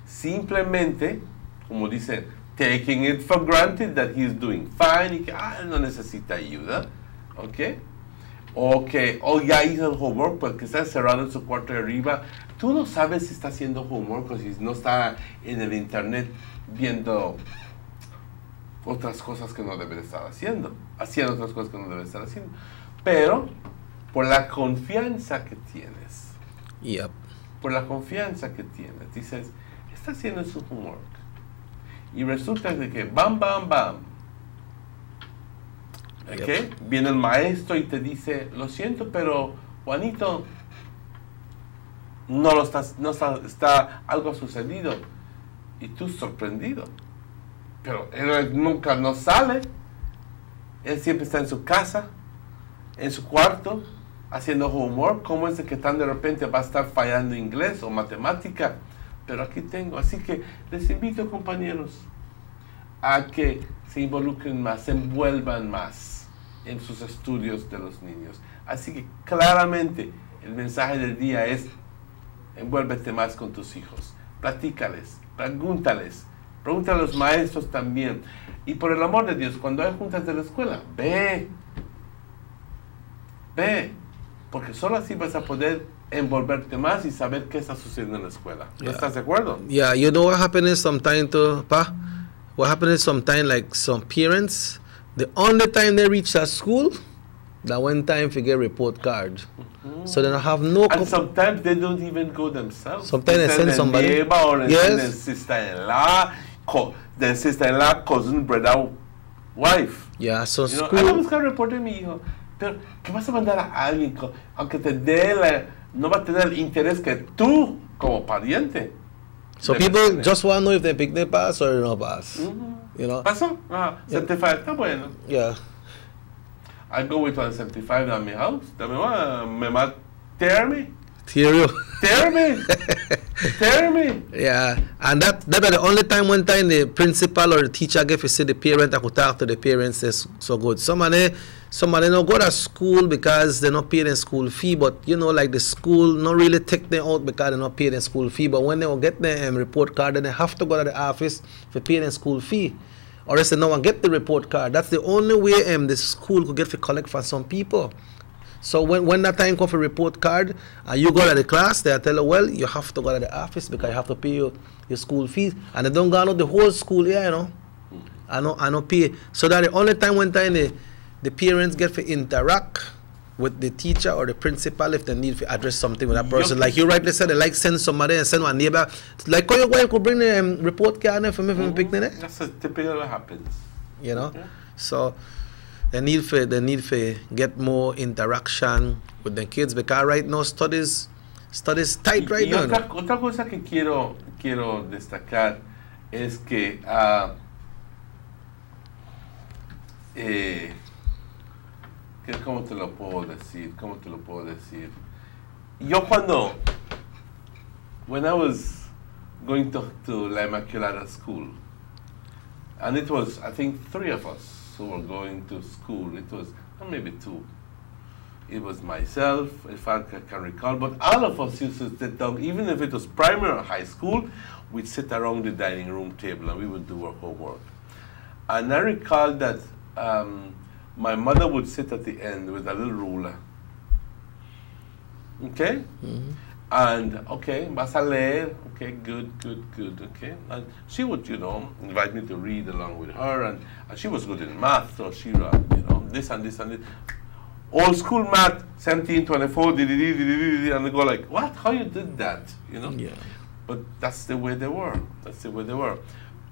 simplemente, como dicen, taking it for granted that he's doing fine, y que no necesita ayuda, ¿ok? O que ya hizo el homework porque está encerrado en su cuarto de arriba. Tú no sabes si está haciendo homework o si no está en el internet viendo otras cosas que no debe estar haciendo otras cosas que no debe estar haciendo. Pero por la confianza que tienes, yep. Por la confianza que tienes, dices, está haciendo su homework. Y resulta de que bam, bam, bam. ¿Okay? Viene el maestro y te dice, lo siento, pero Juanito, está algo sucedido. Y tú sorprendido. Pero él nunca nos sale. Él siempre está en su casa, en su cuarto, haciendo homework. ¿Cómo es de que tan de repente va a estar fallando inglés o matemática? Pero aquí tengo. Así que les invito, compañeros, a que se involucren más, se envuelvan más en sus estudios de los niños. Así que claramente el mensaje del día es: envuélvete más con tus hijos, platícales, pregúntale a los maestros también. Y por el amor de Dios, cuando hay juntas de la escuela, ve, porque solo así vas a poder envolverte más y saber qué está sucediendo en la escuela. ¿No estás de acuerdo? Yeah, you know what happens sometimes too, Pa? What happens sometimes, like some parents, the only time they reach that school, that one time to get report card. So they don't have no... And sometimes they don't even go themselves. Sometimes they send somebody. Or Yes. their sister-in-law, their sister-in-law, cousin, brother, wife. Yeah, so You know, school... anda a buscar reporte de mi hijo. Pero, ¿qué vas a mandar a alguien? Aunque te dé no va a tener el interés que tú, como pariente. So people just want to know if they pick their pass or no pass. You know? ¿Pasó? 75, está bueno. Yeah. I go with 175 at my house. Me va tear me. Tear you. Tear me. Tear me. Yeah, and that the only time one time the principal or the teacher get to see the parent and could talk to the parents is so good. Somebody don't go to school because they're not paying school fee, but you know, like the school not really take them out because they're not paying school fee. But when they will get the report card, then they have to go to the office for paying school fee, or else they no one get the report card. That's the only way the school could get to collect from some people. So when that time comes for report card and you go to the class, they tell you, well, you have to go to the office because you have to pay your school fees. And they don't go out the whole school year, you know. I know pay. So that the only time one time the parents get to interact with the teacher or the principal if they need to address something with that person. Like you rightly said, they like send somebody and send one neighbor. Like, oh, your wife could bring the report card for me for picnic. That's typically what happens. You know? So they need to get more interaction with the kids because right now studies tight right now. Otra cosa que quiero destacar es que ¿cómo te lo puedo decir? Yo when I was going to La Immaculada school, and it was, I think, 3 of us who were going to school. It was, or maybe 2. It was myself, if I can recall, but all of us used to sit down, even if it was primary or high school, we'd sit around the dining room table and we would do our homework. And I recall that my mother would sit at the end with a little ruler. Okay? Mm-hmm. And, okay, vas a leer. Okay, good, okay. And she would, invite me to read along with her, and she was good in math, so she, this and this and this. Old school math, 17, 24, and they go like, what? How you did that? Yeah. But that's the way they were.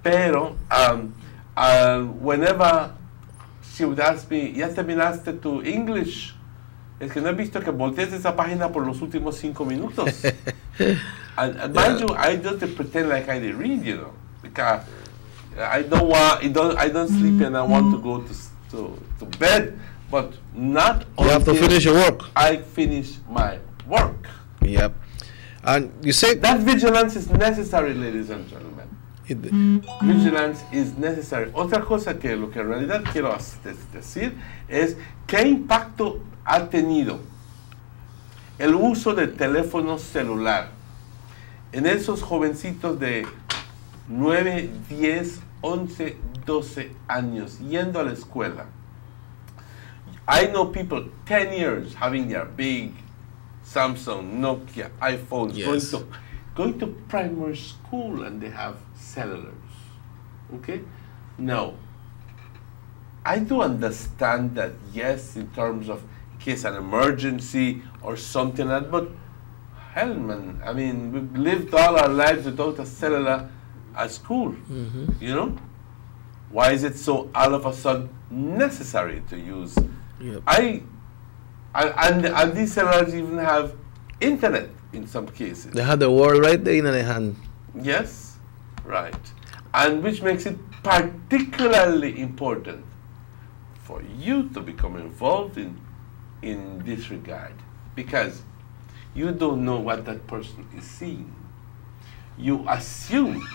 Pero, Whenever she would ask me, ¿ya terminaste tu English? Es que no he visto que voltees esa página por los últimos 5 minutos. And mind you, I just pretend like I did read, you know, because I don't sleep and I want to go to bed, but not. You have to finish your work. I finish my work. Yep. And you say that vigilance is necessary, ladies and gentlemen. Vigilance is necessary. Otra cosa que lo que en realidad quiero decir es qué impacto ha tenido el uso del teléfono celular en esos jovencitos de 9, 10, 11, 12 años yendo a la escuela. I know people 10 years having their big Samsung, Nokia, iPhones, Yes. going to primary school and they have cellulars. Okay? Now, I do understand that, yes, in terms of in case an emergency or something like that, but hell, man, I mean, we've lived all our lives without a cellular at school, you know? Why is it so all of a sudden necessary to use? Yep. And these cellulars even have internet in some cases. They have the world right there in their hand. Yes, right. And which makes it particularly important for you to become involved in this regard, because you don't know what that person is seeing. You assume,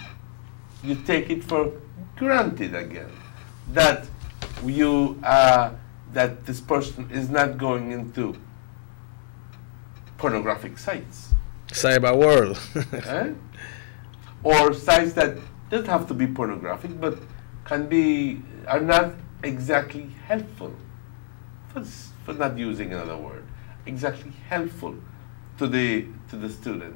you take it for granted again, that that this person is not going into pornographic sites. Cyber world. Or sites that don't have to be pornographic, but are not exactly helpful, for not using another word, exactly helpful to the student.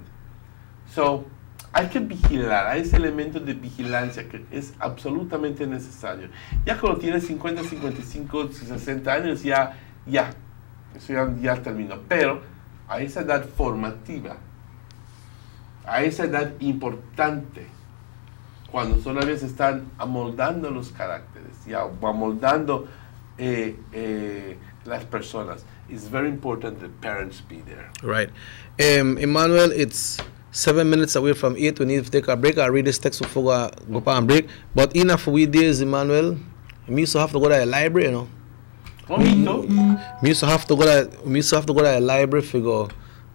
So hay que vigilar, hay ese elemento de vigilancia que es absolutamente necesario. Ya cuando tienes 50, 55, 60 años, eso ya terminó. Pero a esa edad formativa, a esa edad importante, cuando todavía se están amoldando los caracteres, ya amoldando las personas, it's very important that parents be there. Right. Emmanuel, it's 7 minutes away from 8. We need to take a break. I'll read this text before we go on break. But enough for we days, Emmanuel, we used to have to go to a library, you know. Oh, me too. We used to have to go to a library to go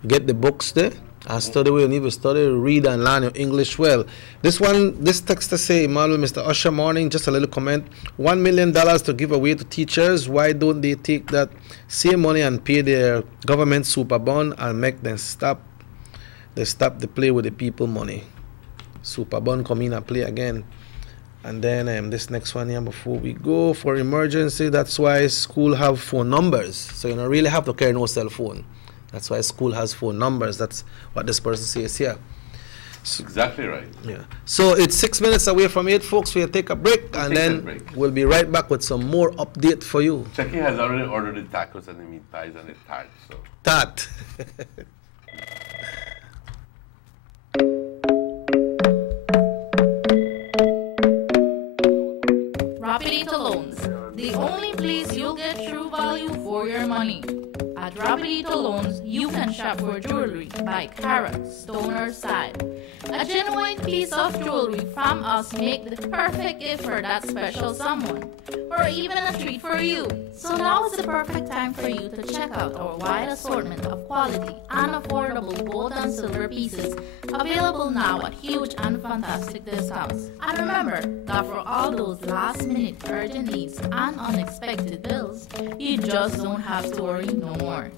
get the books there and study. We need to study, read, and learn your English well. This text to say, Emmanuel, Mr. Usher, morning, just a little comment. $1 million to give away to teachers. Why don't they take that same money and pay their government super bond and make them stop? They stop the play with the people money. Super bond come in and play again. And then this next one here before we go, for emergency, that's why school have phone numbers. So you don't really have to carry no cell phone. That's why school has phone numbers. That's what this person says here. So, exactly right. Yeah. So it's 6 minutes away from 8, folks. We'll take a break, and then we'll be right back with some more update for you. Chucky has already ordered the tacos and the meat pies and the tart. So. Tart. Rapidito Loans, the only place you'll get true value for your money. At Rapidito Loans, you can shop for jewelry by carat, stone, or side. A genuine piece of jewelry from us make the perfect gift for that special someone, or even a treat for you. So now is the perfect time for you to check out our wide assortment of quality and affordable gold and silver pieces, available now at huge and fantastic discounts. And remember that for all those last-minute urgent needs and unexpected bills, you just don't have to worry no more.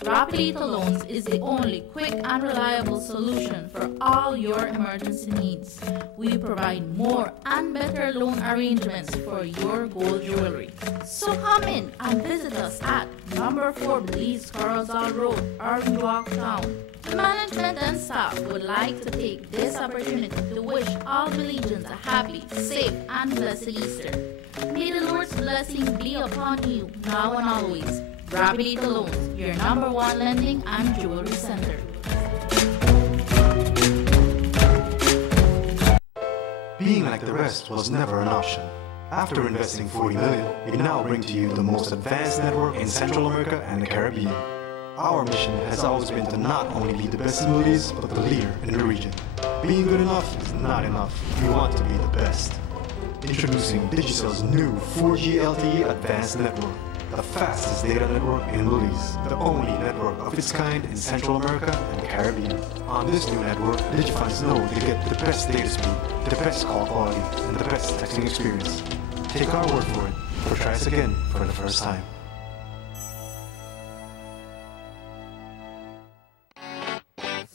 Rapidito Loans is the only quick and reliable solution for all your emergency needs. We provide more and better loan arrangements for your gold jewelry. So come in and visit us at number 4 Belize Corozal Road, Orange Walk Town. The management and staff would like to take this opportunity to wish all Belizeans a happy, safe, and blessed Easter. May the Lord's blessings be upon you now and always. Rapidito Loans, your number 1 lending and jewelry center. Being like the rest was never an option. After investing $40 million, we now bring to you the most advanced network in Central America and the Caribbean. Our mission has always been to not only be the best in Belize, but the leader in the region. Being good enough is not enough. We want to be the best. Introducing Digicel's new 4G LTE Advanced Network, the fastest data network in Belize, the only network of its kind in Central America and the Caribbean. On this new network, Digifans know they get the best data speed, the best call quality, and the best texting experience. Take our word for it, or try us again for the first time.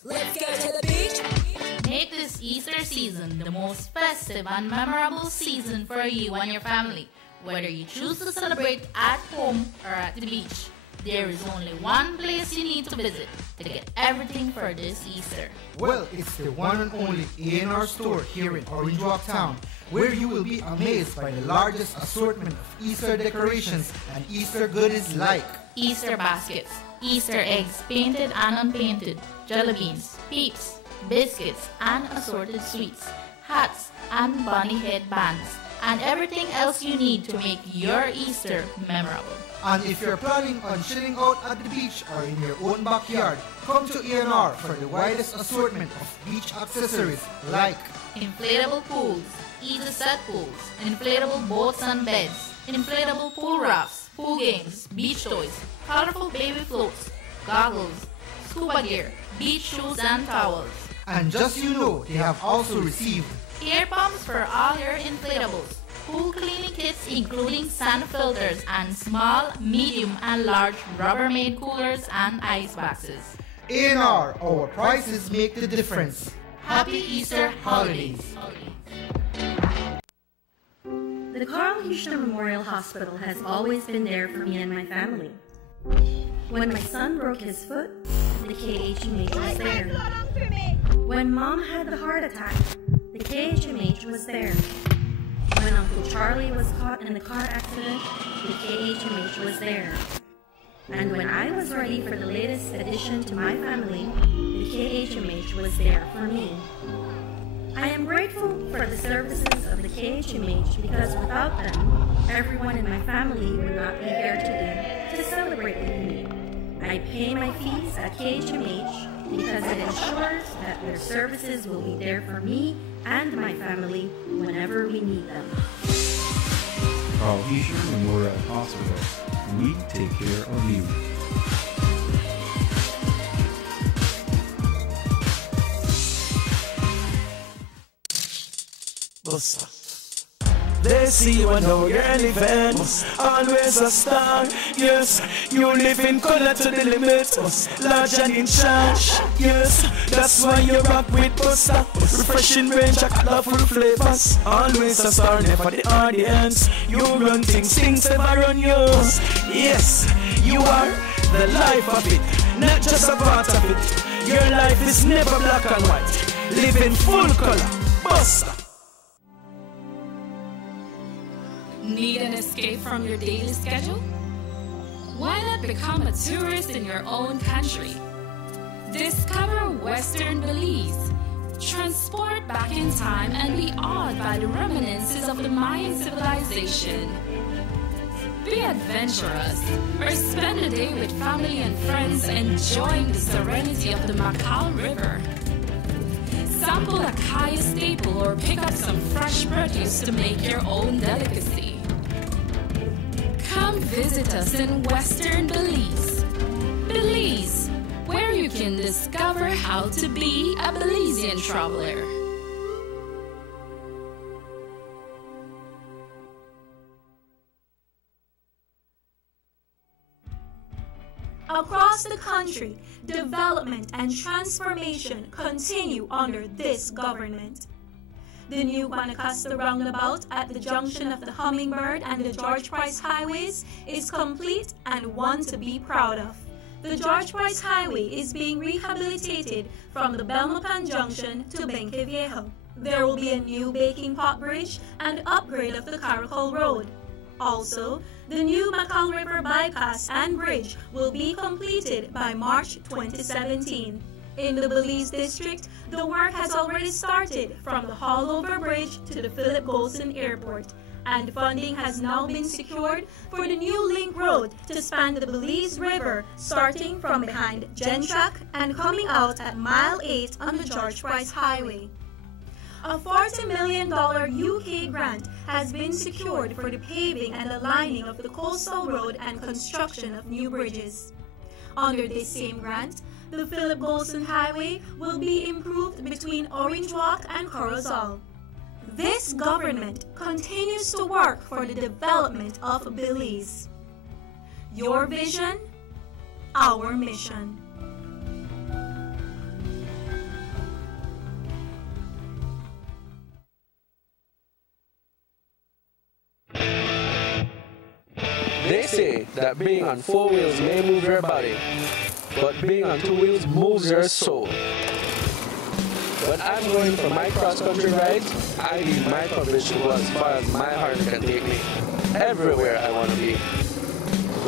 Let's go to the beach. Make this Easter season the most festive and memorable season for you and your family. Whether you choose to celebrate at home or at the beach, there is only one place you need to visit to get everything for this Easter. Well, it's the one and only A&R store here in Orange Walk Town, where you will be amazed by the largest assortment of Easter decorations and Easter goodies like Easter baskets, Easter eggs painted and unpainted, jelly beans, peeps, biscuits and assorted sweets, hats and bunny head bands, and everything else you need to make your Easter memorable. And if you're planning on chilling out at the beach or in your own backyard, come to A&R for the widest assortment of beach accessories like inflatable pools, easy set pools, inflatable boats and beds, inflatable pool rafts, pool games, beach toys, colorful baby floats, goggles, scuba gear, beach shoes and towels. And just so you know, they have also received air pumps for all your inflatables, pool cleaning kits including sand filters and small, medium and large Rubbermaid coolers and ice boxes. A&R, our prices make the difference. Happy Easter holidays. The Carl Huchner Memorial Hospital has always been there for me and my family. When my son broke his foot, the KHMH was there. When Mom had the heart attack, the KHMH was there. When Uncle Charlie was caught in the car accident, the KHMH was there. And when I was ready for the latest addition to my family, the KHMH was there for me. I am grateful for the services of the KHMH because without them, everyone in my family would not be here today to celebrate with me. I pay my fees at KHMH because it ensures that their services will be there for me and my family whenever we need them. Carl Huchner Memorial Hospital. We take care of you. They see you and know you're living. Always a star. Yes, you live in color to the limit. Large and in charge. Yes, that's why you rock with Buster. Refreshing range of colorful flavors. Always a star, never the audience. You run things never run yours. Yes, you are the life of it, not just a part of it. Your life is never black and white. Live in full color. Buster. Need an escape from your daily schedule? Why not become a tourist in your own country? Discover Western Belize. Transport back in time and be awed by the reminiscences of the Mayan civilization. Be adventurous or spend a day with family and friends enjoying the serenity of the Macal River. Sample a Kaya staple or pick up some fresh produce to make your own delicacy. Come visit us in Western Belize. Belize, where you can discover how to be a Belizean traveler. Across the country, development and transformation continue under this government. The new Guanacaste roundabout at the junction of the Hummingbird and the George Price Highways is complete and one to be proud of. The George Price Highway is being rehabilitated from the Belmopan Junction to Benque Viejo. There will be a new baking pot bridge and upgrade of the Caracol Road. Also, the new Macal River bypass and bridge will be completed by March 2017. In the Belize district, the work has already started from the Hallover Bridge to the Philip Golson Airport. and funding has now been secured for the new link road to span the Belize River, starting from behind Gentrack and coming out at Mile 8 on the George Price Highway. A $40 million UK grant has been secured for the paving and the lining of the coastal road and construction of new bridges. Under this same grant, the Philip Golson Highway will be improved between Orange Walk and Corozal. This government continues to work for the development of Belize. Your vision, our mission. They say that being on 4 wheels may move your body, but being on 2 wheels moves your soul. When I'm going for my cross-country rides, I leave my coverage to go as far as my heart can take me, everywhere I want to be.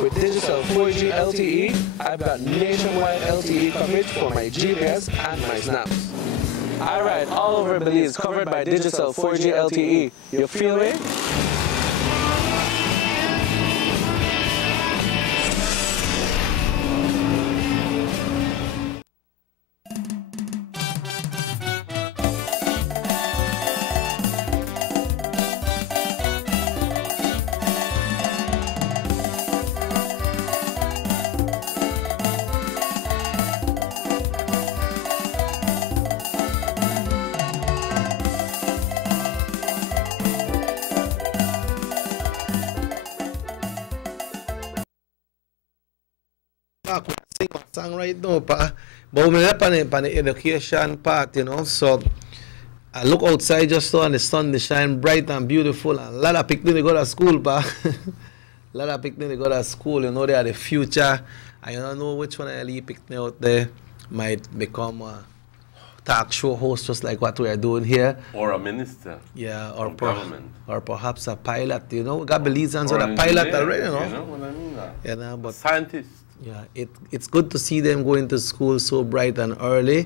With Digicel 4G LTE, I've got nationwide LTE coverage for my GPS and my snaps. I ride all over Belize covered by Digicel 4G LTE. You feel me? Sing a song right now, pa. But we're up on the education part, you know. So I look outside just so and the sun they shine bright and beautiful. And a lot of picnic they go to school, pa. A lot of picnic they go to school, you know, they are the future. I don't know which one I leave picnic out there might become a talk show host just like what we are doing here. Or a minister. Yeah, or perhaps a pilot, you know. We got Belizeans with a pilot already, you know. You know what I mean? You know, but scientists. Yeah, it's good to see them going to school so bright and early.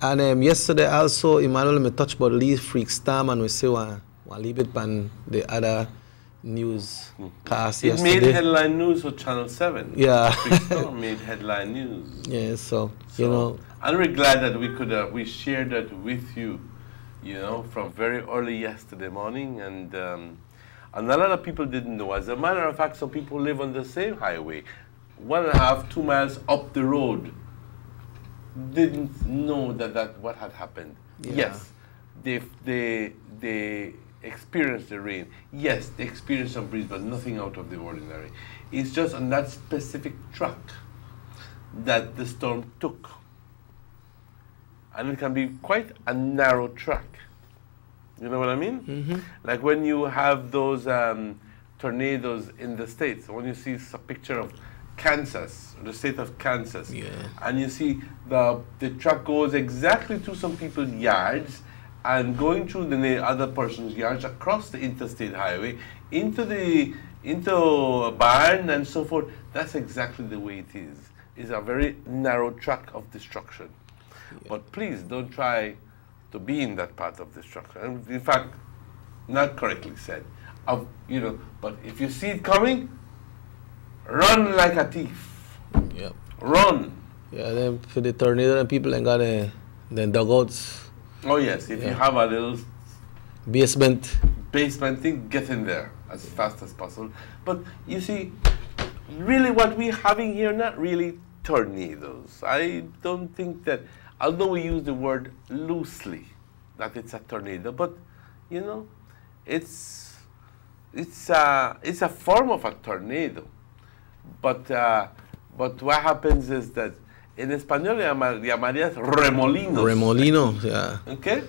And yesterday also, Emmanuel me touched about Lee Freak Storm and we say we'll leave it on the other news cast yesterday. It made headline news for Channel 7. Yeah. Freak Storm made headline news. Yeah, so you know. I'm really glad that we could we shared that with you, you know, from very early yesterday morning, and a lot of people didn't know. As a matter of fact, some people live on the same highway, 1.5, 2 miles up the road, didn't know that what had happened. Yeah. Yes, they experienced the rain. Yes, they experienced some breeze, but nothing out of the ordinary. It's just on that specific track that the storm took. And it can be quite a narrow track. You know what I mean? Mm-hmm. Like when you have those tornadoes in the States, when you see a picture of Kansas, the state of Kansas, and you see the truck goes exactly to some people's yards and going through the other person's yards across the interstate highway into a barn and so forth. That's exactly the way it is. It's a very narrow track of destruction. But please don't try to be in that part of destruction. And in fact, not correctly said. You know, but if you see it coming, run like a thief. Yep. Run. Yeah, then for the tornado, and people ain't got the dugouts. Oh yes, if you have a little basement thing, get in there as fast as possible. But you see, really what we're having here, not really tornadoes. I don't think that, although we use the word loosely, that it's a tornado, but you know, it's a form of a tornado. But what happens is that in español llamarías remolinos. Remolinos, yeah. Okay?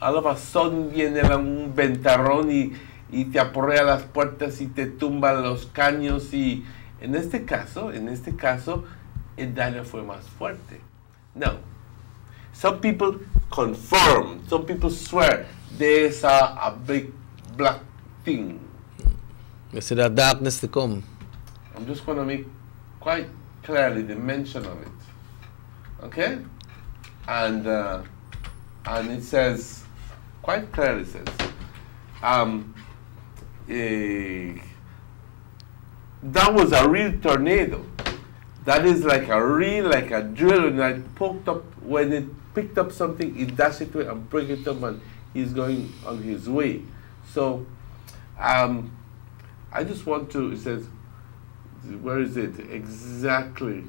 All of a sudden viene un ventarrón y te aporrea las puertas y te tumba los caños, y en este caso el daño fue más fuerte. No. Some people confirm, some people swear they saw a big black thing. They see that darkness to come. I'm just going to make quite clearly the mention of it. Okay? And it says, quite clearly says, that was a real tornado. That is like a drill, and it poked up. When it picked up something, it dashed it away and bring it up, and he's going on his way. So, I just want to. It says, where is it exactly?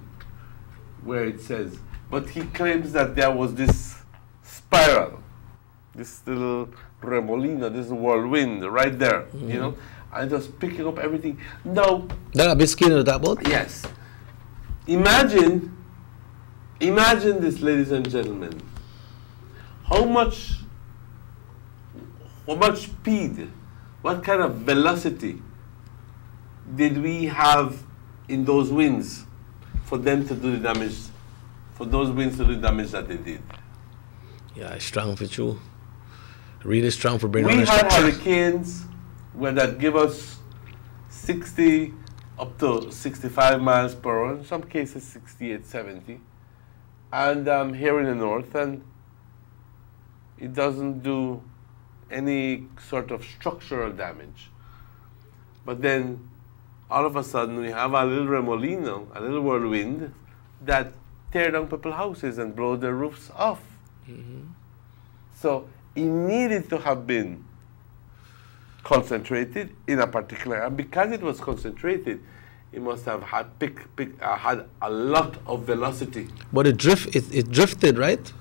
Where it says, but he claims that there was this spiral, this little remolino, this whirlwind right there, you know, and just picking up everything. Now, that a bit skinny of that boat? Yes. Imagine this, ladies and gentlemen. How much speed, what kind of velocity did we have in those winds for them to do the damage, for those winds to do the damage that they did? Yeah, it's strong for you. Really strong for bringing on We the had structure. hurricanes where that give us 60 up to 65 miles per hour, in some cases 68, 70. And here in the north, and it doesn't do any sort of structural damage. But then all of a sudden we have a little remolino, a little whirlwind that tear down people's houses and blow their roofs off. So it needed to have been concentrated in a particular, and because it was concentrated, it must have had had a lot of velocity. But it drifted, right?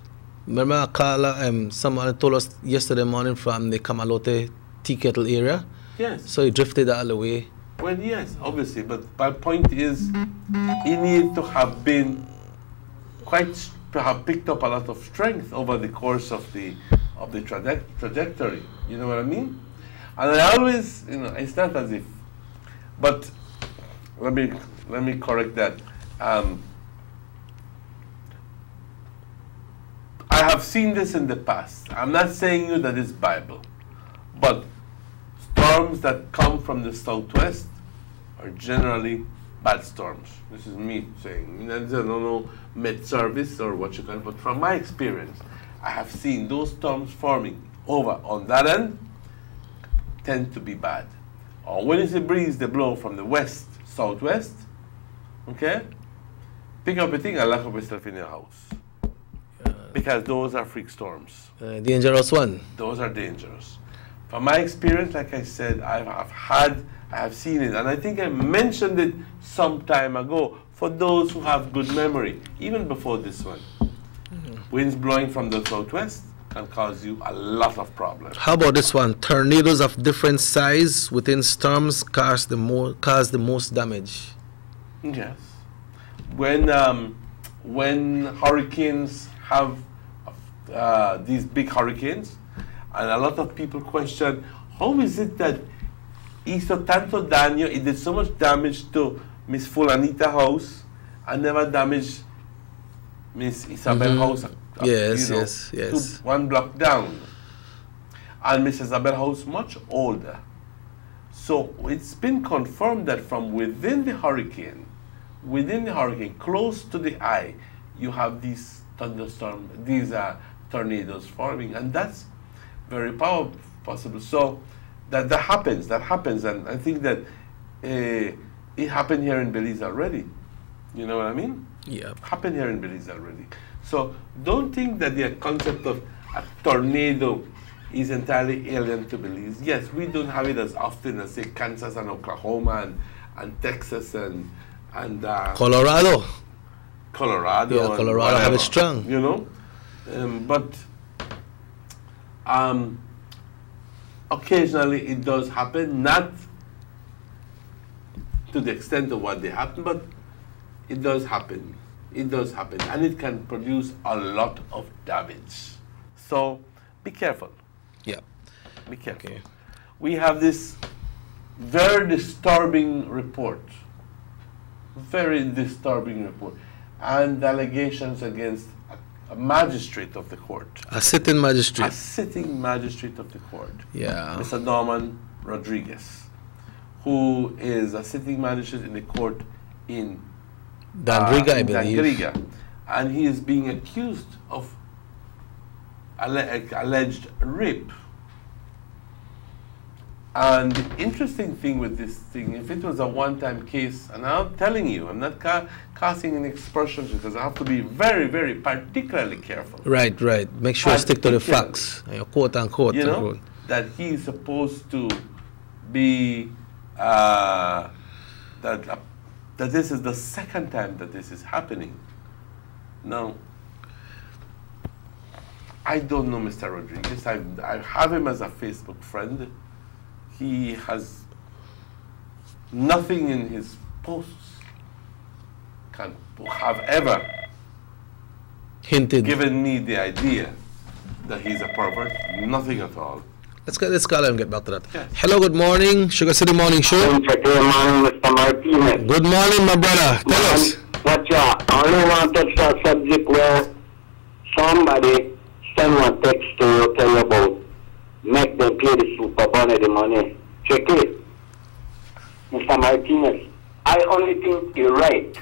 Remember, Carla, someone told us yesterday morning from the Kamalote tea kettle area. Yes. So it drifted all the way. Well, yes, obviously, but my point is, it needed to have been to have picked up a lot of strength over the course of the trajectory. You know what I mean? And I always, you know, it's not as if, but let me correct that. I have seen this in the past. I'm not saying you that it's Bible, but storms that come from the southwest are generally bad storms. This is me saying. I don't know Met Service or what you call it, but from my experience, I have seen those storms forming over on that end tend to be bad. Or when it's a breeze, they blow from the west, southwest, okay? Pick up a thing and lock up yourself in your house. Because those are freak storms. Dangerous one. Those are dangerous. From my experience, like I said, I have seen it, and I think I mentioned it some time ago for those who have good memory, even before this one. Winds blowing from the southwest can cause you a lot of problems. How about this one? Tornadoes of different size within storms cause the most damage. Yes. When hurricanes have these big hurricanes, and a lot of people question, how is it that hizo tanto daño, it did so much damage to Miss Fulanita house and never damaged Miss Isabel house? Yes. One block down. And Miss Isabel house much older. So it's been confirmed that from within the hurricane, close to the eye, you have these thunderstorms, these tornadoes forming, and that's very possible. So that happens, and I think that it happened here in Belize already. You know what I mean? Yeah. Happened here in Belize already. So don't think that the concept of a tornado is entirely alien to Belize. Yes, we don't have it as often as, say, Kansas and Oklahoma and Texas and Colorado. Yeah, Colorado have it strong. You know, but occasionally it does happen, not to the extent of what they happen, but it does happen. It does happen, and it can produce a lot of damage. So be careful. Yeah. Be careful. Okay. We have this very disturbing report. Very disturbing report. And allegations against a magistrate of the court. A sitting magistrate. A sitting magistrate of the court. Yeah. Mr. Norman Rodriguez, who is a sitting magistrate in the court in Dangriga, I believe. Dangriga. And he is being accused of alleged rape. And the interesting thing with this thing, if it was a one-time case, and I'm telling you, I'm not casting any aspersions because I have to be very, very particularly careful. Right. Make sure you stick to the facts, quote unquote. You know, that he's supposed to be, that this is the second time that this is happening. Now, I don't know Mr. Rodriguez. I have him as a Facebook friend. He has nothing in his posts can have ever hinted, given me the idea that he's a pervert. Nothing at all. Let's call him and get back to that. Yes. Hello, good morning, Sugar City Morning Show. Good morning, Mr. Martinez. Good morning, my brother. Tell us. Watch out. I only want to touch that subject where somebody send one text to you, tell you about make them pay the super bonnet the money. Check it. Mr. Martinez, I only think you're right.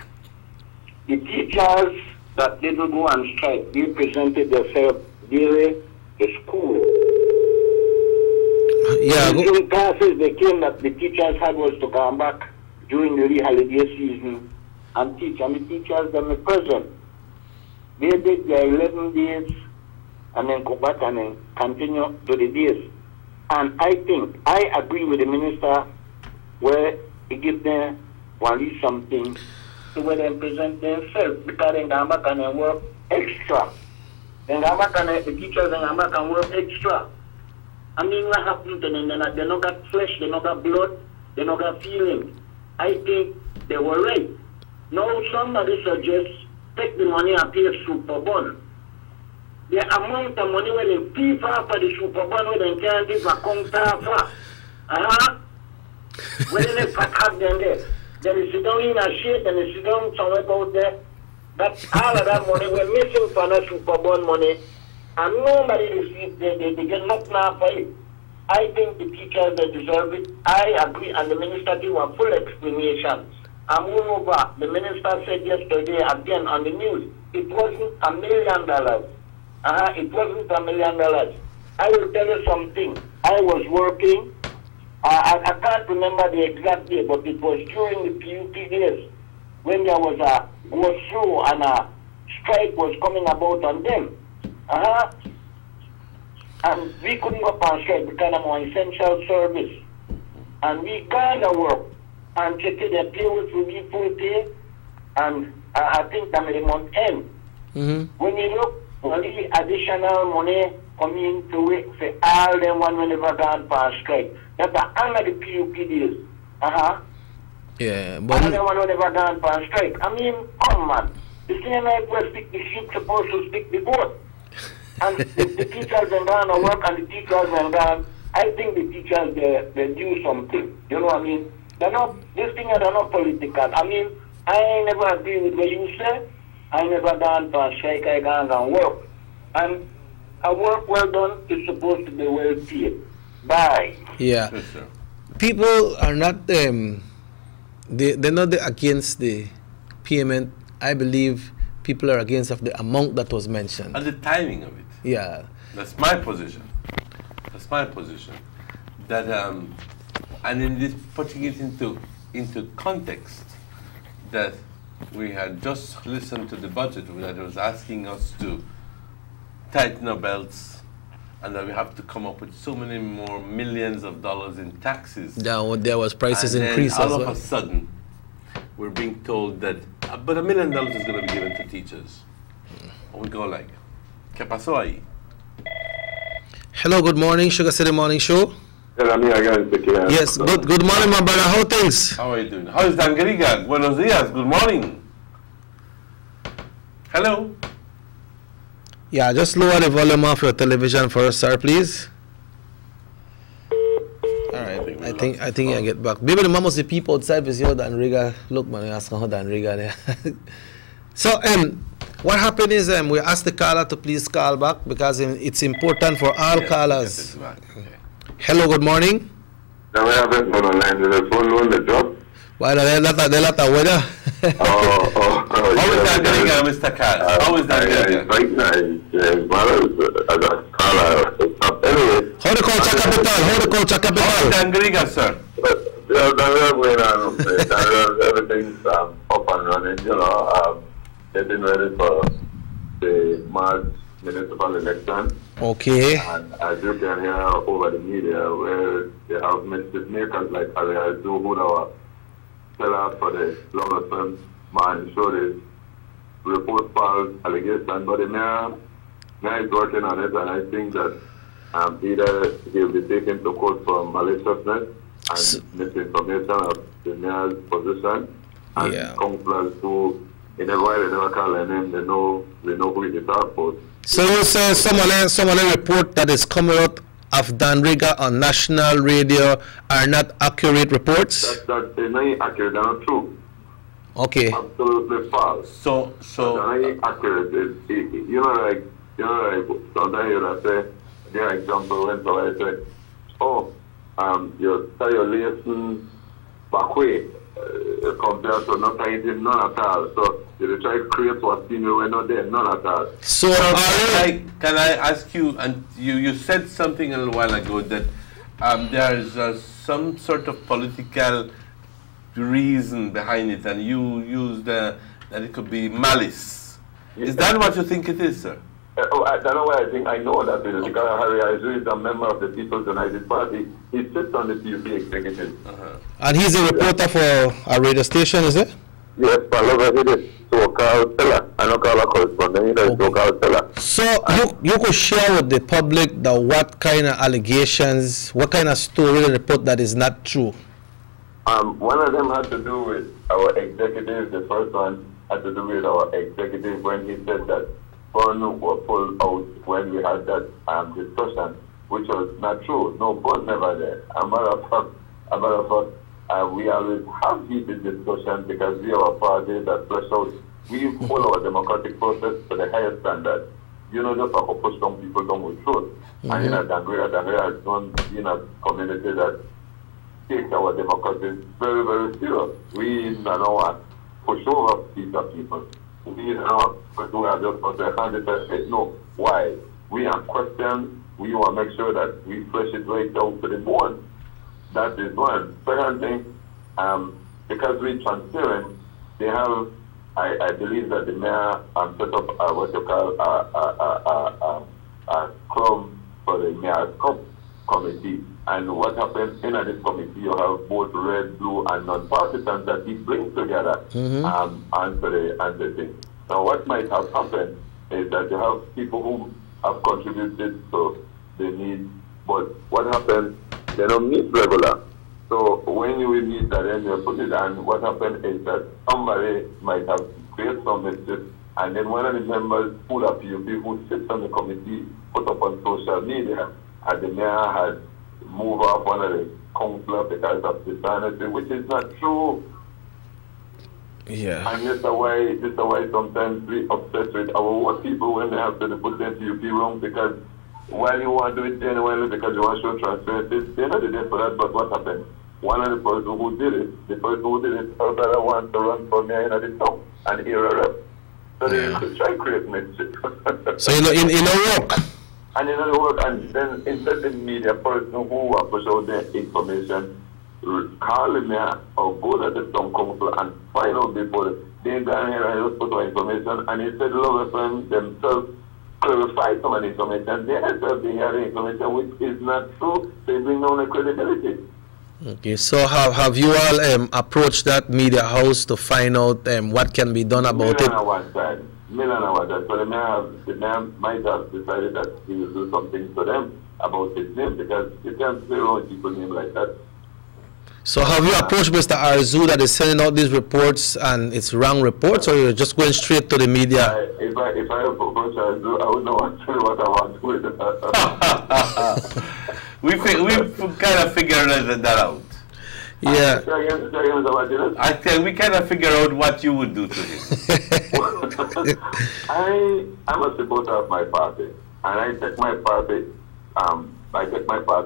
The teachers that didn't go on strike, they presented themselves daily to school. Yeah. During classes, the claim that the teachers had was to come back during the holiday season and teach. And the teachers, them in present. They did their 11 days and then go back and then continue to the days. And I think, I agree with the minister where he give them at least something to where they present themselves because they come back and they work extra. They come back and the teachers they come back and work extra. I mean, what happened to them? They not got flesh, they not got blood, they not got feelings. I think they were right. Now somebody suggests take the money and pay a super bond. The amount of money where they pay for the super bond where they can't give a counter for. When they have them there, then they sit down in a shade and they sit down somewhere out there. That's all of that money we're missing for the super bond money. And nobody receives they get nothing for it. I think the teachers they deserve it. I agree, and the minister gave a full explanation. And moreover, the minister said yesterday again on the news, it wasn't $1 million. It wasn't $1 million. I will tell you something. I was working. I can't remember the exact day, but it was during the PUP days when there was a go through and a strike was coming about on them. And we couldn't go on strike because of our essential service. And we kind of work and check the pay which will be full pay. And I think that the month end. When you look, only additional money coming to it for all them one will never gone for strike. That's the end of the PUP deals. Yeah, but all them one will never gone for strike. I mean, come on. The same like we stick the ship supposed to stick the boat. And the teachers are gone to work and the teachers are gone. I think the teachers they do something. You know what I mean? They're not, this thing are not political. I mean, I never agree with what you say. I never gone for a strike, I gone and work. And a work well done is supposed to be well paid. Bye. Yeah. People are not they're not against the payment. I believe people are against of the amount that was mentioned. And the timing of it. Yeah. That's my position. That's my position. That and in this putting it into context, that we had just listened to the budget that was asking us to tighten our belts, and that we have to come up with so many more millions of dollars in taxes. Yeah, there was prices and increase then as all well. of a sudden, we're being told that but $1 million is going to be given to teachers. And we go like, ¿qué pasó ahí? Hello, good morning, Sugar City Morning Show. Yes, good morning, my brother. How things? How are you doing? How is Dangriga? Buenos días. Good morning. Hello. Yeah, just lower the volume of your television for us, sir, please. All right, I think I get back. Maybe the mamos the people outside is your Danriga. Look, man, you ask how Danriga there. So, what happened is we asked the caller to please call back because it's important for all callers. Hello, good morning. Why they let the weather? How is that going, Mr. Cass? How is that going? How do you call Chaka Horticulture capital. Dangriga, sir. Going on. Everything's up and running. Getting ready for the March municipal election. Okay. And as you can hear over the media, where they have mischief makers like Ariel do, who are set up for the longer term man, show this report false allegation, but the mayor is working on it, and I think that either he'll be taken to court for maliciousness and misinformation of the mayor's position, and councillors who, in a while, they never call their name, they know who it is for. So you say someone report that is coming out of Dangriga on national radio are not accurate reports? They're not accurate, they're not true. Okay. Absolutely false. So they're not accurate. Like sometimes you say, yeah, example, when somebody say, oh, you tell your lesson back way compared to not anything, none at all. So you try to create what you know, not there, none at all. So can I ask you, and you said something a little while ago that there is some sort of political reason behind it, and you used that it could be malice. Yes. Is that what you think it is, sir? I don't know why I think I know that it is because Harry Aizu is a member of the People's United Party. He sits on the PUP executive. And he's a reporter for a radio station, is it? Yes, Palova, he is so-called seller. I don't call a correspondent, he is so-called seller. So you could share with the public what kind of allegations, what kind of story report that is not true? One of them had to do with our executive. The first one had to do with our executive when he said that funds were pulled out when we had that discussion, which was not true. No funds never there. A matter of fact, we always have heated discussion because we are a party that flesh out. We follow a democratic process to the highest standard. Just to push some people down with truth. And Dangriga has known being a community that takes our democracy very, very serious. We don't want to push over these people. We don't want to just put their hand in and say, no. Why? We are questions. We want to make sure that we flesh it right down to the bone. That is one. Second thing, because we're transparent, they have, I believe that the mayor set up what you call a club for the mayor's cup committee. And what happens in this committee, you have both red, blue, and non-partisans that he brings together answer the thing. Now, what might have happened is that you have people who have contributed to the need, but what happens, they don't meet regular. So when you will meet that, then you put it on. What happened is that somebody might have created some mischief, and then one of the members, who are PUP, who sits on the committee, put up on social media, and the mayor had move off one of the councillors because of dishonesty, which is not true. Yeah. And this is why sometimes we upset with our people when they have to put them PUP wrong, because while you want to do it genuinely because you want to show transparency, they're not there for that, but what happened? One of the person who did it, her brother wants to run for mayor in the town and hear a rep. So they try to create mischief. So in a work. And in other words, and then instead the media person who will push out their information, call the mayor or go to the town council and find out before they go here and just put out information, and instead of themselves clarify some of the information, they themselves hear the information which is not true, they bring down the credibility. Okay, so have you all approached that media house to find out what can be done about it? So the mayor might have decided that he will do something to them about his name, because you can't say wrong people's name like that. So have you approached Mr. Arzu that is sending out these reports and it's wrong reports, or you're just going straight to the media? If I approach Arzu, I would know what I want with it. We kind of figured that out. Yeah. I think we kind of figure out what you would do to him. I'm a supporter of my party, and I take my party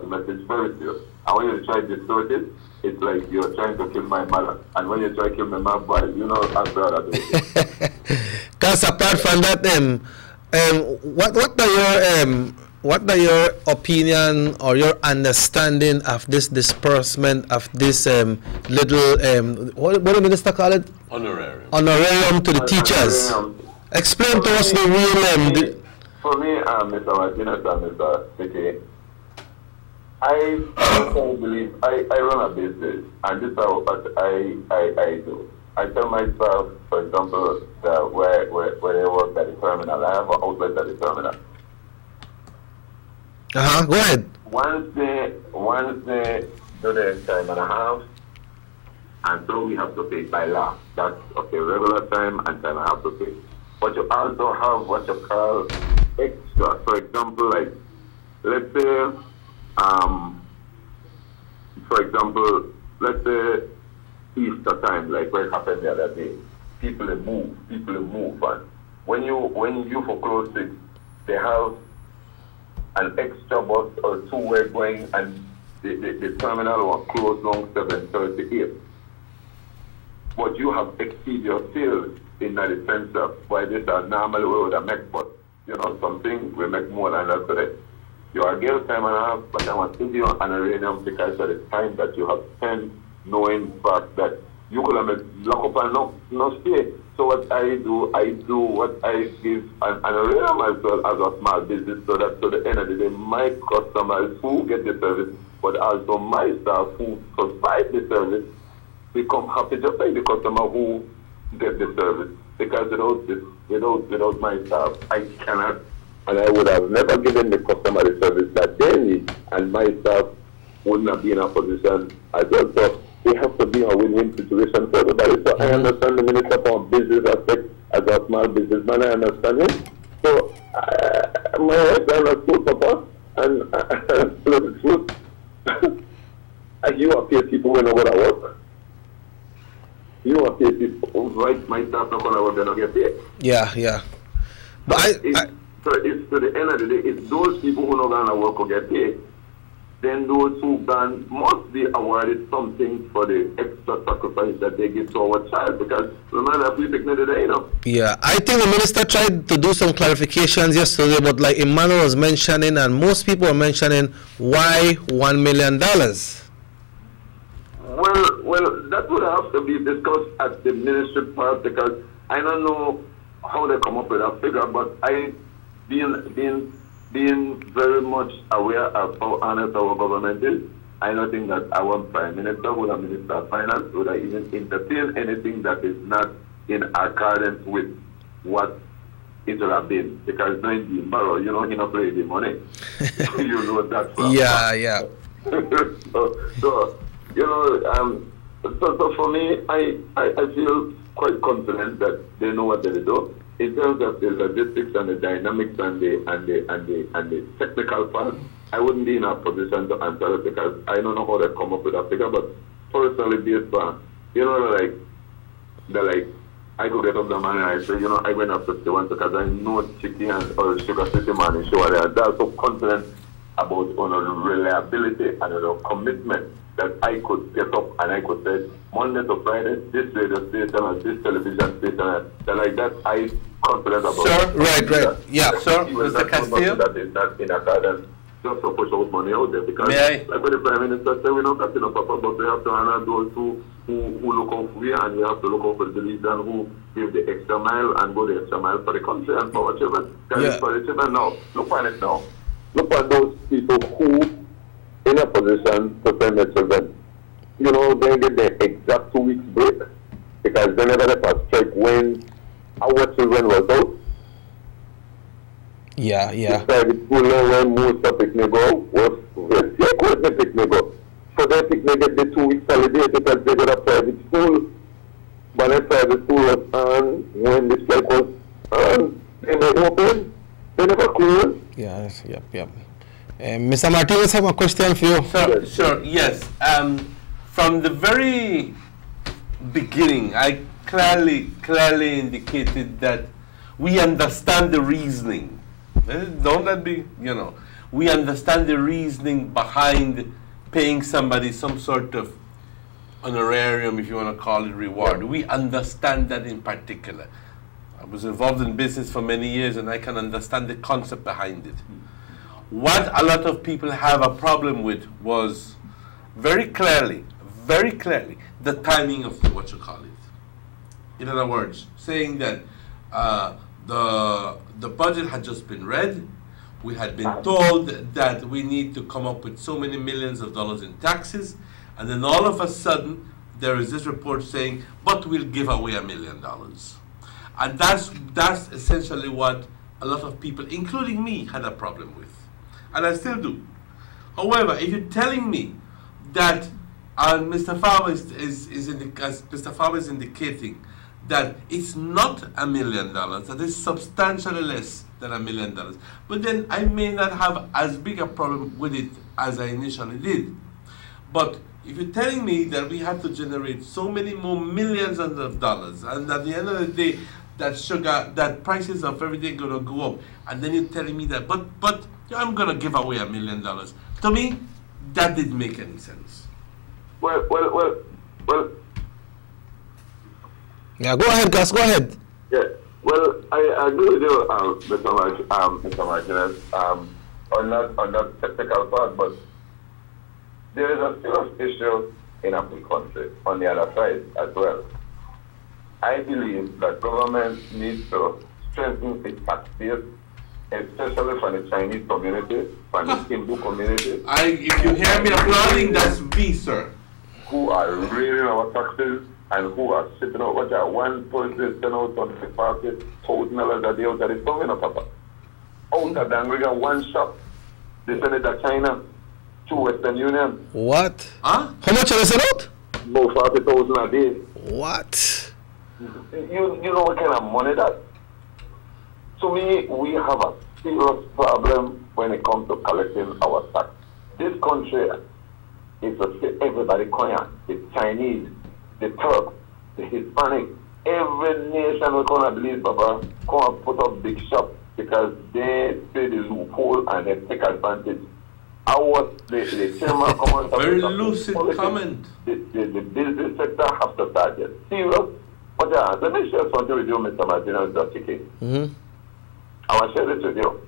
message very serious. And when you try to distort it, it's like you're trying to kill my mother. And when you try to kill my mother, boy, you know I'm proud of it. Because apart from that, what are your what are your opinion or your understanding of this disbursement of this little, what the minister call it? Honorarium. Honorarium to the teachers. Explain to us the real... For me, Mr. Martinez and Mr. City, I personally believe I run a business, and this is what I do. I tell myself, for example, that where I work at the terminal, I have an outlet at the terminal. Go ahead. Once they do their time and a half, and so we have to pay by law. That's okay, regular time and time I have to pay. But you also have what you call extra. For example, like, let's say, for example, let's say Easter time, like what happened the other day. People move, and when you foreclose it, they have an extra bus or two were going, and the terminal was closed on 7:38. But you have exceeded your sales in the sense of why this are normally we would have make, but you know, something we make more than that today. You are given time and a half, but I want to give you an honorarium because of the time that you have spent knowing fact that you could have lock up and no stay. So what I do what I give an honorarium as well as a small business, so that to the end of the day, my customers who get the service, but also my staff who provide the service, become happy just like the customer who get the service. Because without my staff, I cannot, and I would have never given the customer the service that they need, and my staff would not be in a position as well. So it has to be a win-win situation for everybody. So I understand the minister from business aspect as a small businessman. I understand it. So my wife and a school papa, and the truth, you are paid people when I go to work. You are paid people, right? My staff not gonna work, they don't get paid. Yeah. But so it's to the end of the day, it's those people who are not gonna work or get paid. Then those who ban must be awarded something for the extra sacrifice that they give to our child. Because remember, we picked it today, you know. Yeah, I think the minister tried to do some clarifications yesterday, but like Emmanuel was mentioning, and most people are mentioning, why $1 million? Well, that would have to be discussed at the ministry part, because I don't know how they come up with that figure, but I, being very much aware of how honest our government is, I don't think that our Prime Minister or the Minister of Finance would even entertain anything that is not in accordance with what it would have been. Because no in borrow, you know, he not play the money. You know that. Yeah. So you know, so for me, I feel quite confident that they know what they do. In terms of the logistics and the dynamics and the technical part, I wouldn't be in a position to answer it because I don't know how they come up with a figure. But personally, based on, you know, I could get up the money and I say, you know, I went up 51 because I know Chicky or Sugar City man is sure they are so confident about the reliability and the commitment that I could get up and I could say, Monday to Friday, this radio station and this television station, and like that, I confident about. Sir, right. Yeah, sir, Mr. Castillo. That is not in accordance just to push out money out there because, like when the Prime Minister said, we don't have enough, but we have to honor those who look out for you, and we have to look out for the leaders who give the extra mile and go the extra mile for the country and for our children. For the children now, look at it now. Look at those people who in a position to send their children. You know, they get the exact 2 weeks break because they never let us check when our children was out. Yeah. Private school when most of picnic go was the picnic go. So they picnic get the 2 weeks holiday because they got a private school. But a private school was on when the strike was on. They never open. They never closed. Yes, yep. Mr. Martinez, I have a question for you. Sure, yes. From the very beginning, I clearly indicated that we understand the reasoning. Don't let me, we understand the reasoning behind paying somebody some sort of honorarium, if you want to call it reward. We understand that in particular. I was involved in business for many years and I can understand the concept behind it. what a lot of people have a problem with was very clearly, the timing of what you call it. In other words, saying that the budget had just been read. We had been told that we need to come up with so many millions of dollars in taxes, and then all of a sudden there is this report saying, but we'll give away $1 million. And that's essentially what a lot of people, including me, had a problem with. And I still do. However, if you're telling me that Mr. Farmer as Mr. Farmer is indicating that it's not $1 million, that it's substantially less than $1 million, but then I may not have as big a problem with it as I initially did. But if you're telling me that we have to generate so many more millions of dollars, and at the end of the day, that sugar, that prices of everything are gonna go up, and then you're telling me that, but I'm gonna give away $1 million. To me, that didn't make any sense. Well. Yeah, go ahead, Gus. Go ahead. Yeah. Well, I agree with you, Mr. Martinez, on that technical part, but there is a serious issue in our country on the other side as well. I believe that government needs to strengthen its tax base, especially for the Chinese community, for the Hindu community. If you hear me applauding, that's me, sir. Who are raising our taxes and who are sitting out, what are one person sitting out on the market, $1,000 a day out of the song, Papa. Out of Dangriga, one shop, they send it to China, to Western Union. What? Huh? How much are they sent out? About 40,000 a day. What? You know what kind of money that? To me, we have a serious problem when it comes to collecting our tax. This country is to say everybody Korean, the Chinese, the Turks, the Hispanic, every nation we're going to believe, Baba, come and put up big shop because they see the loophole and they take advantage. The chairman comment. Very lucid comment. The business sector have to start it. Serious. But let me share something with you, Mr. Martinez, Dr. King. I want to share this with you.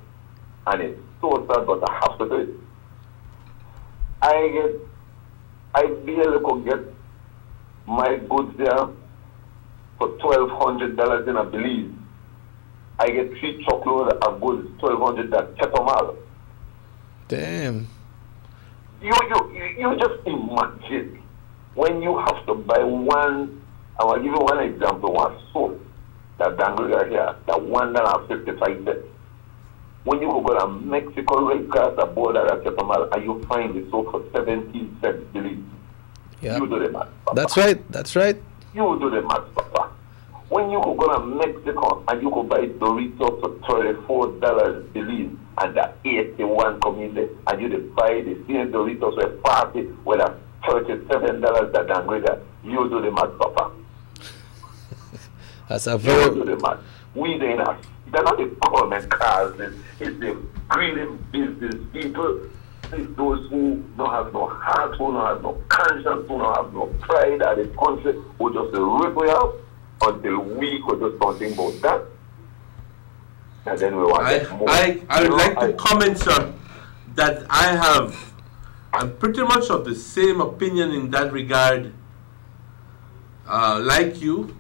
And it's so sad, but I have to do it. I barely could get my goods there for $1,200 in a Belize. I get 3 truckloads of goods, $1,200 at Chetomal. Damn. You just imagine when you have to buy one. I will give you one example, one soap that Dangriga here, that $1.55. When you go to Mexico, right across the border at Chetomal, and you find the soap for 17 cents, Belize. Yeah. You do the math, Papa. That's right. That's right. You do the math, Papa. When you go to Mexico and you go buy Doritos for $34, Belize, and that 81 come in there, and you buy the same Doritos for 40, with a $37 that Dangriga, you do the math, Papa. That's a very... You do the math. They're not the government cars, it's the greedy business people. It's those who don't have no heart, who don't have no conscience, who don't have no pride at the country, who just rip we up until we could do something about that. And then we want to move. I would like to comment, sir, that I'm pretty much of the same opinion in that regard, like you.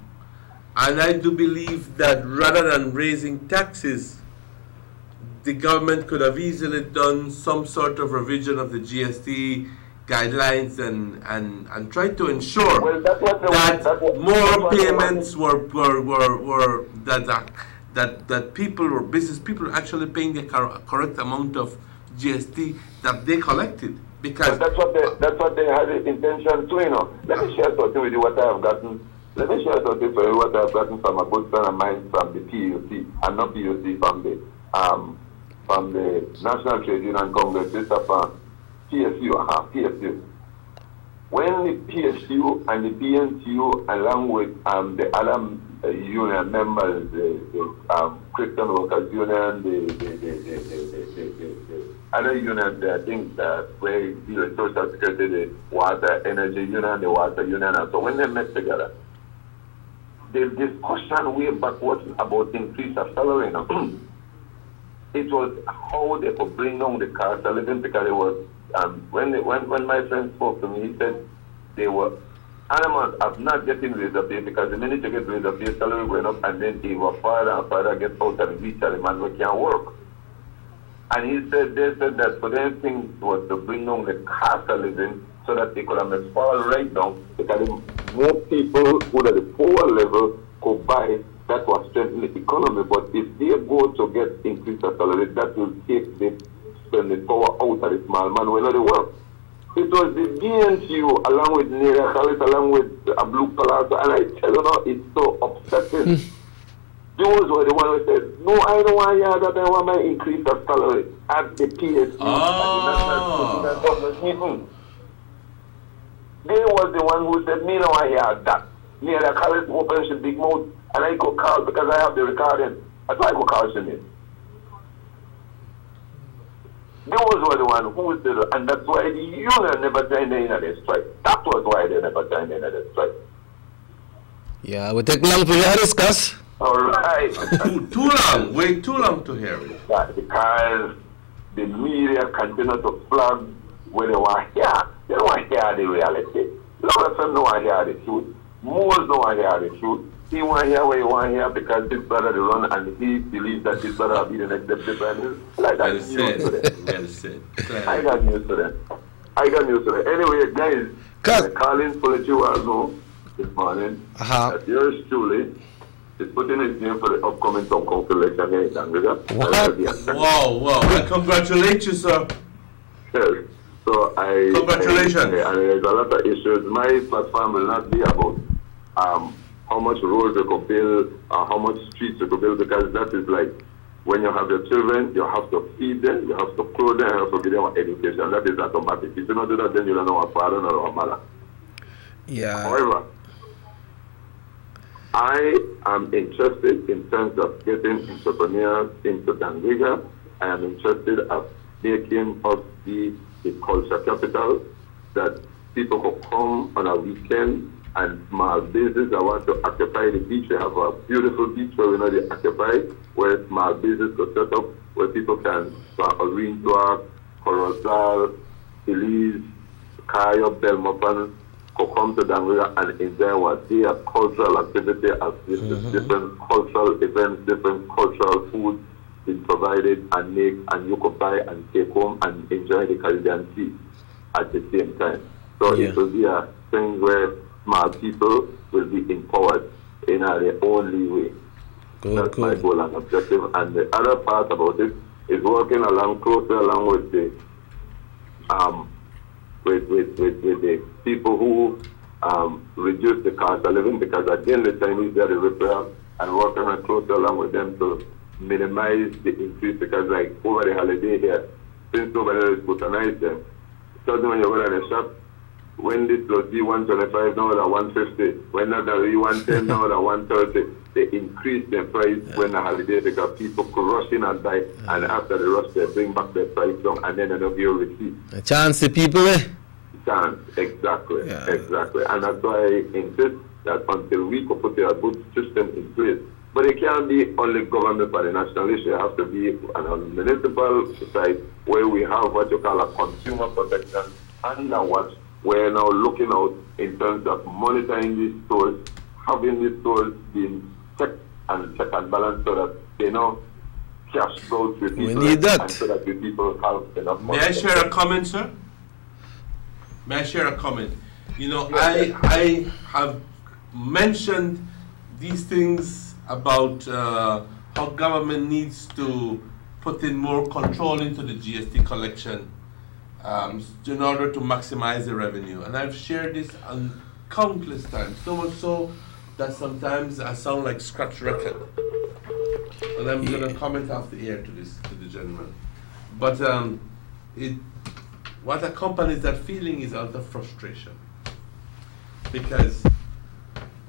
And I do believe that rather than raising taxes, the government could have easily done some sort of revision of the GST guidelines and try to ensure that more payments were that people or business people are actually paying the correct amount of GST that they collected. Because that's what they had the intention to, you know. Let me share something with you what I have gotten. Let me share something for you what I have gotten from a good friend of mine from the PUC, and not PUC, from the National Trade Union Congress, this is from PSU, PSU. When the PSU and the BNTU, along with the other union members, the Christian Workers Union, the other unions, I think where the Social Security, the Water Energy Union, the Water Union, and so when they met together, the discussion way back was about increase of salary now. it was how they could bring down the cost of living, because it was, when my friend spoke to me, he said they were, animals are not getting raised up here, because the minute you get raised up here, salary going up, and then they were father and father get out and reach and the man who can't work. And he said, they said that for them thing was to bring down the cost of living so that they could have fall right down, because more people who are at the poor level could buy. That was strengthening the economy. But if they go to get increased salary, that will take the spending power out of the small man when they work. It was the DNCU along with Nerea Khalid, along with Blue Palazzo, and I tell you now, it's so upsetting. Those were the ones who said, no, I don't want to hear that, I want my increase of salary at the PSC. They was the one who said, me no want to hear that. Nerea Khalid opens the big mouth, and I go call because I have the recording. That's why I go call Sinead. Those were the ones who said, and that's why the union never joined in the strike. That was why they never joined in the strike. Yeah, we take long to hear this, Gus. All right. Too long. Wait too long to hear it. Yeah, because the media continue to flag where they want to hear. They don't want to hear the reality. A lot of them don't want to hear the truth. Most don't want to hear the truth. He want to hear what he want to hear because his brother will run and he believes that his brother will be the next deputy prime minister. Like that is news to them. I got news to them. Anyway, guys, Colin Polichiwazo this morning, that yours truly is putting his name for the upcoming town council election here in Dangrida. Wow. I congratulate you, sir. Yes. So Congratulations. And there's a lot of issues. My platform will not be about how much roads you could build, how much streets you could build, because that is like when you have your children, you have to feed them, you have to clothe them, you have to give them education. That is automatic. If you don't do that, then you don't know a father or a mother. Yeah. However, I am interested in terms of getting entrepreneurs into Dangrida. I am interested in making us the culture capital, that people could come on a weekend and small business that want to occupy the beach. We have a beautiful beach where we know they occupy, where small business could set up, where people can Orange Walk, Corozal, Belize, Kayo, Belmopan, could come to Dangrida and enjoy what their cultural activity as different cultural events, different cultural food being provided and make, and you could buy and take home and enjoy the Caribbean Sea at the same time. So it will be a thing where small people will be empowered in their own leeway. That's my goal and objective. And the other part about it is working closely along with the with the people who reduce the cost of living, because again the Chinese are the repair, and working closely along with them to minimize the increase, because like over the holiday here, since nobody is scrutinize them, so when you go to the shop, when this was B125, now they're 150. When that B110, now they're 130. They increase the price when the holiday, because people could rush in and buy, and after the rush, they bring back the price down, and then they don't give receipt. A chance the people, Chance, exactly. And that's why I insist that until we could put a good system in place, but it can't be only government for the national issue. It has to be on a municipal side where we have what you call a consumer protection under watch. We're now looking out in terms of monitoring these stores, having these stores being checked and balanced so that they know cash flows with people. We need that. And so that the people have enough money. May I share a comment, sir? May I share a comment? You know, I have mentioned these things about how government needs to put in more control into the GST collection in order to maximize the revenue. And I've shared this on countless times, so much so that sometimes I sound like scratch record. And I'm going to comment off the air to the gentleman. But what accompanies that feeling is out of frustration. Because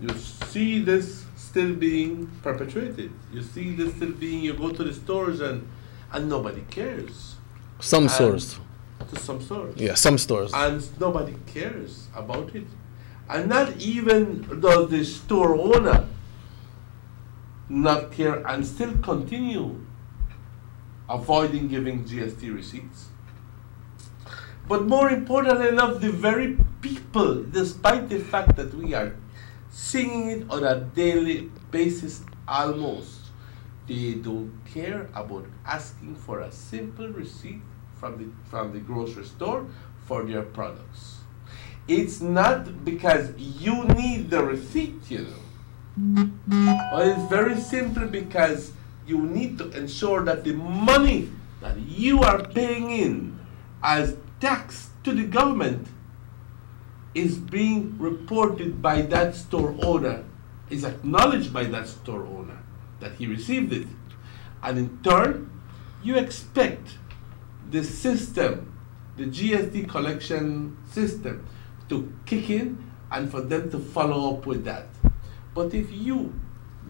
you see this still being perpetuated. You see this still being, you go to the stores and nobody cares. Some stores. To some stores. Yeah, some stores. And nobody cares about it. And not even does the store owner not care and still continue avoiding giving GST receipts. But more important enough, the very people, despite the fact that we are singing it on a daily basis almost, they don't care about asking for a simple receipt from the grocery store for their products. It's not because you need the receipt, you know. But it's very simple because you need to ensure that the money that you are paying in as tax to the government is being reported by that store owner, is acknowledged by that store owner that he received it. And in turn, you expect the system, the GST collection system, to kick in and for them to follow up with that. But if you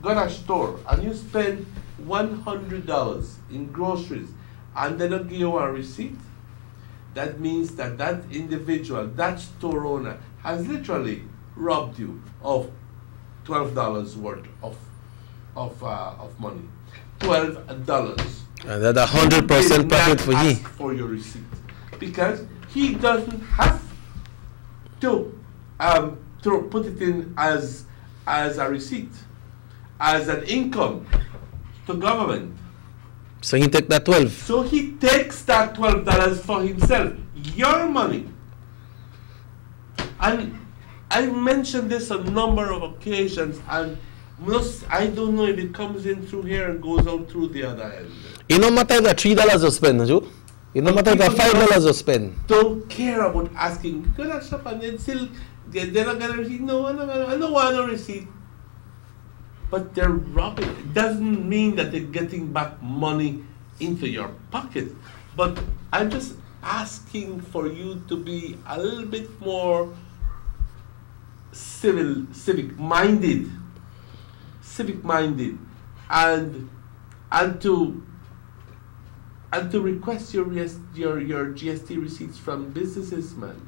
got a store and you spend $100 in groceries and they don't give you a receipt, that means that that individual, that store owner, has literally robbed you of $12 worth of money. $12. And that's 100% profit for you. For your receipt, because he doesn't have to put it in as a receipt, as an income to government. So he take that 12. So he takes that $12 for himself, your money. And I mentioned this on a number of occasions, and I don't know if it comes in through here and goes out through the other end. It no matter if that's $3 you spend, Joe. It no matter if that's $5 you spend. Don't care about asking. Go to shop and then still they're not gonna receipt. No, I don't want a receipt. But they're robbing. It doesn't mean that they're getting back money into your pocket. But I'm just asking for you to be a little bit more civic-minded, and to request your GST receipts from businesses, man.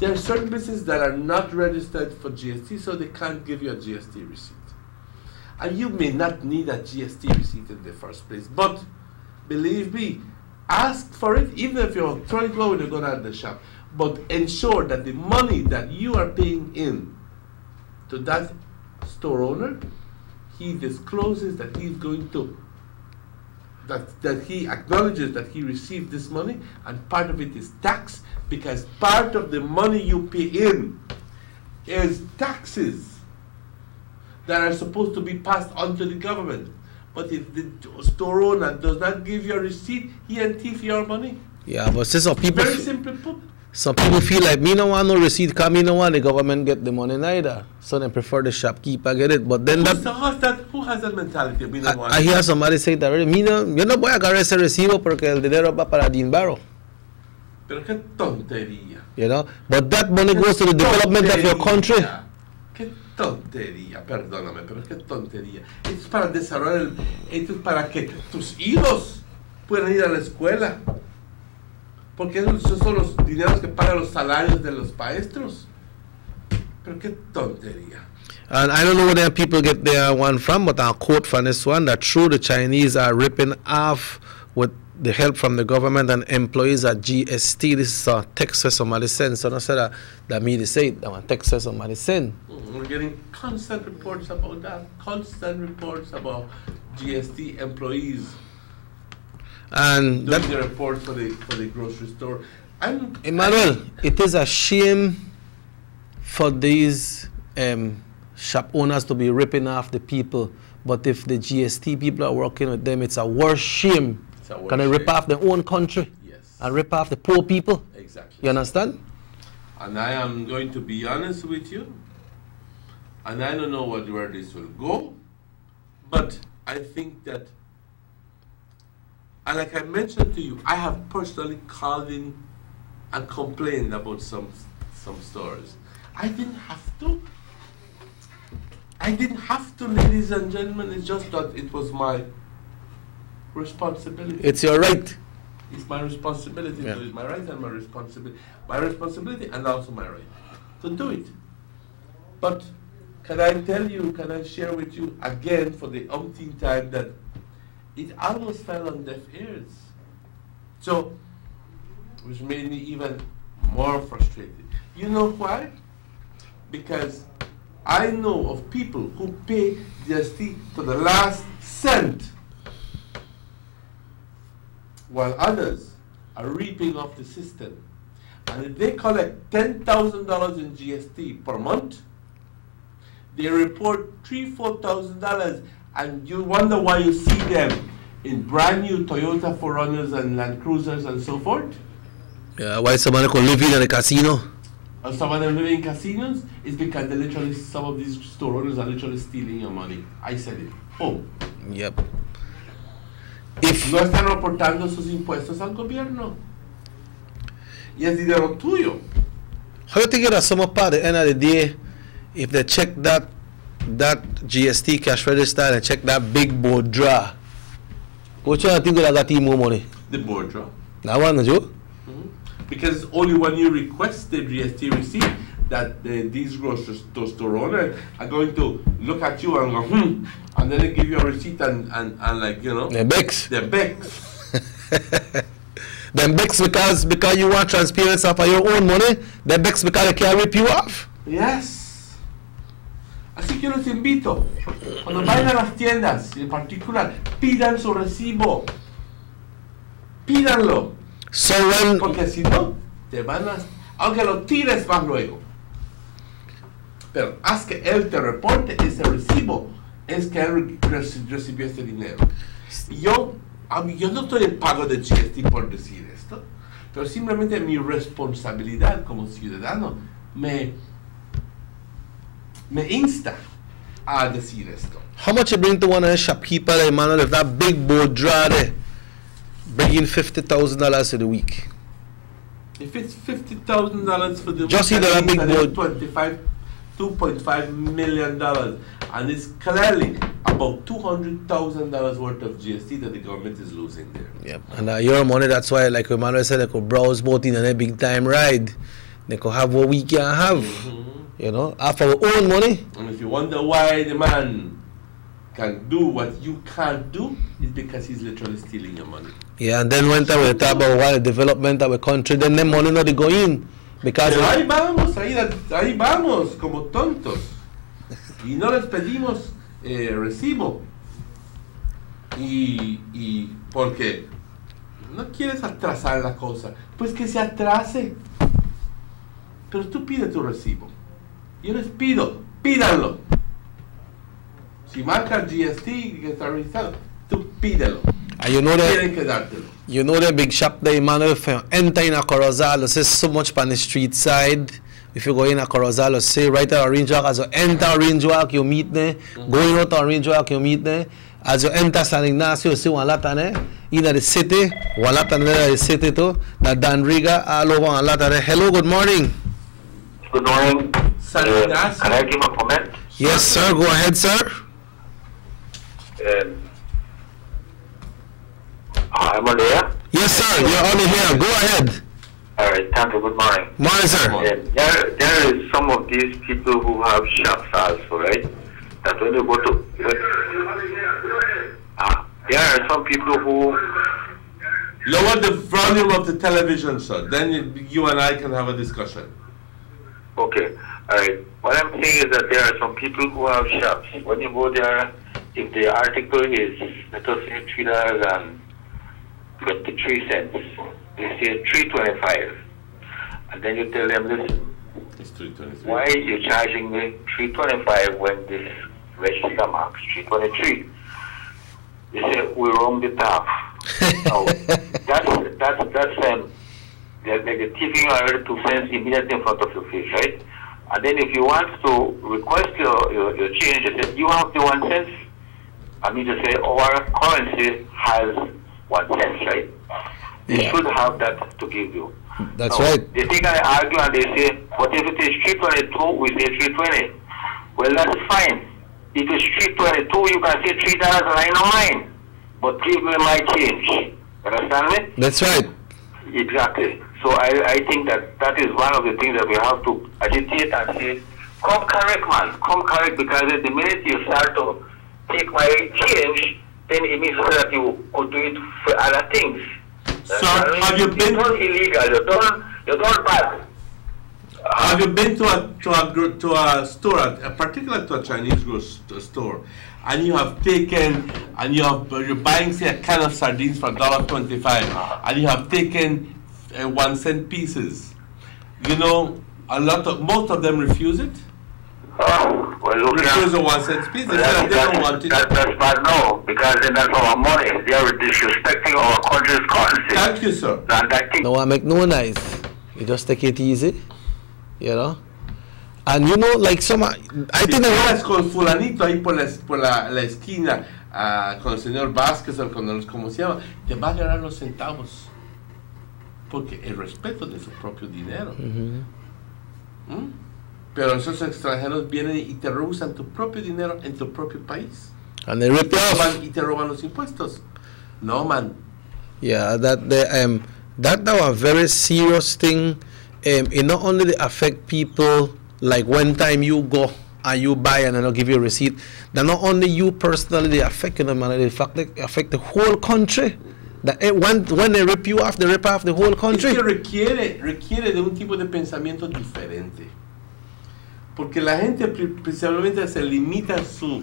There are certain businesses that are not registered for GST, so they can't give you a GST receipt. And you may not need a GST receipt in the first place, but believe me, ask for it, even if you're throwing it away when you go down to the shop. But ensure that the money that you are paying in to that store owner, he discloses that he's going to, that he acknowledges that he received this money, and part of it is tax, because part of the money you pay in is taxes that are supposed to be passed on to the government. But if the store owner does not give you a receipt, he and thief your money. Yeah, but some people, very simple put. Some people feel like me no want no receipt because me no want the government get the money neither. So they prefer the shopkeeper get it. But then who has that mentality? Me no want I hear somebody say that already. Me no, yo no voy a agarrar ese recibo porque el dinero va para Dean Barrow. Pero qué tontería. You know, but that money goes to the development of your country. Qué tontería, perdóname, pero qué tontería. Esto es para desarrollar, esto es para que tus hijos puedan ir a la escuela. Porque esos son los dineros que pagan los salarios de los maestros. Pero qué tontería. And I don't know where people get their one from, but I'll quote from this one, that true, the Chinese are ripping off with the help from the government and employees at GST. This is a text somebody sent. So I said that me to say it, that one text somebody sent. We're getting constant reports about that. Constant reports about GST employees. And doing the report for the grocery store. Emmanuel, it is a shame for these shop owners to be ripping off the people. But if the GST people are working with them, it's a worse shame. Can they rip off their own country? Yes. And rip off the poor people? Exactly. You understand? And I am going to be honest with you. And I don't know where this will go. But I think that, and like I mentioned to you, I have personally called in and complained about some stores. I didn't have to. I didn't have to, ladies and gentlemen. It's just that it was my responsibility. It's your right. It's my responsibility to do it. My right and my responsibility. My responsibility and also my right to do it. But can I tell you, can I share with you again for the umpteenth time that it almost fell on deaf ears. So, which made me even more frustrated. You know why? Because I know of people who pay GST to the last cent, while others are reaping off the system. And if they collect $10,000 in GST per month, they report $3,000, $4,000, and you wonder why you see them in brand new Toyota 4Runners and Land Cruisers and so forth. Yeah, why somebody could live in a casino? Or some of them live in casinos is because they literally, some of these store owners are literally stealing your money. I said it. Oh. Yep. No están reportando sus impuestos al gobierno. Y es dinero tuyo. How do you think that some up at the end of the day, if they check that GST cash register and check that big board draw, what you think that got more money? The board draw. That one, Joe? Because only when you request the GST receipt that these grocery store owners are going to look at you and go, and then they give you a receipt and like, you know. They're Bex. They're Bex. Them Bex because you want transparency for your own money. They're Bex because they can't rip you off. Yes. Así que los invito, cuando vayan a las tiendas, en particular, pidan su recibo. Pídanlo. So when, porque si no, te van a, aunque lo tires más luego. Pero haz que él te reporte ese recibo, es que él recibió ese dinero. Y yo no estoy en pago de GST por decir esto, pero simplemente mi responsabilidad como ciudadano me insta a decir esto. How much you bring to one of the shopkeeper, Emmanuel, if that big board draw there, bring in $50,000 for the week? If it's $50,000 for the just week, either a big board. $2.5 million, and it's clearly about $200,000 worth of GST that the government is losing there. Yep, and your money, that's why, like Emmanuel said, they could browse boat in a big time ride. They could have what we can have, you know, off our own money. And if you wonder why the man can do what you can't do, it's because he's literally stealing your money. Yeah, and then when we talk about what the development of the country, then the money not go in. Because pero ahí vamos, como tontos. Y no les pedimos recibo. Y porque no quieres atrasar la cosa, pues que se atrase. Pero tú pide tu recibo. Yo les pido, pídanlo. Si marca GST que está registrado, tú pídelo. You know that, tienen que dártelo. You know the big shop there, Emmanuel, if you enter in a Corozal, there's so much on the street side. If you go in a Corozal, say right at Orange Walk, as you enter Orange Walk, you meet there. Going out to Orange Walk, you meet there. As you enter San Ignacio, you see one lot there. In the city, one lot there, the city too. The Danriga, all over one lot there. Hello, good morning. Good morning. San Ignacio. Can I give a comment? Yes, sir. Go ahead, sir. I'm on there. Yes, sir. You're on here. Go ahead. All right. Thank you. Good morning. Morning, sir. There is some of these people who have shops also, right? That when you go to, there are some people who lower the volume of the television, sir. Then you and I can have a discussion. Okay. All right. What I'm saying is that there are some people who have shops. When you go there, if the article is, let us say, $3.23, they say $3.25, and then you tell them, listen, it's $3.23. Why are you charging me $3.25 when this register marks $3.23? They say we wrong the tap. Now that's they're giving you already 2 cents immediately in front of your face, right? And then if you want to request your change, they say you have the 1 cent. I mean to say our currency has 1 cent, right? They should have that to give you. That's now, right. They think I argue and they say, but if it is 3.22, we say 3.20. Well, that's fine. If it's 3.22, you can say $3 and I don't mind. But give me my change. Understand me? That's right. Exactly. So I think that is one of the things that we have to agitate and say, come correct, man. Come correct, because the minute you start to take my change, then it means that you could do it for other things. So have you been? You've done illegal. You've done bad. Have you been to a store, particularly to a Chinese store, and you have taken and you're buying, say, a can of sardines for $1.25, and you have taken 1 cent pieces? You know, most of them refuse it. Oh, well, look, refuse a 1 cent piece. They don't want it. That's bad, no, because then that's our money. They are disrespecting our country's currency. Thank you, sir. No, I make no nice. You just take it easy, you know. And you know, like I think vas con fulanito ahí por la esquina con el señor Vázquez o con los, como se llama, te va a ganar los centavos. Porque el respeto de su propio dinero. Pero esos extranjeros vienen y te rehusan tu propio dinero en tu propio país. And they rip off. Y te roban los impuestos. No, man. Yeah, that now a very serious thing. It not only affect people, like one time you go and you buy and they'll give you a receipt, that not only you personally, they affect them, and they affect the whole country. That when they rip you off, they rip off the whole country. Es que requiere de un tipo de pensamiento diferente. Porque la gente principalmente se limita su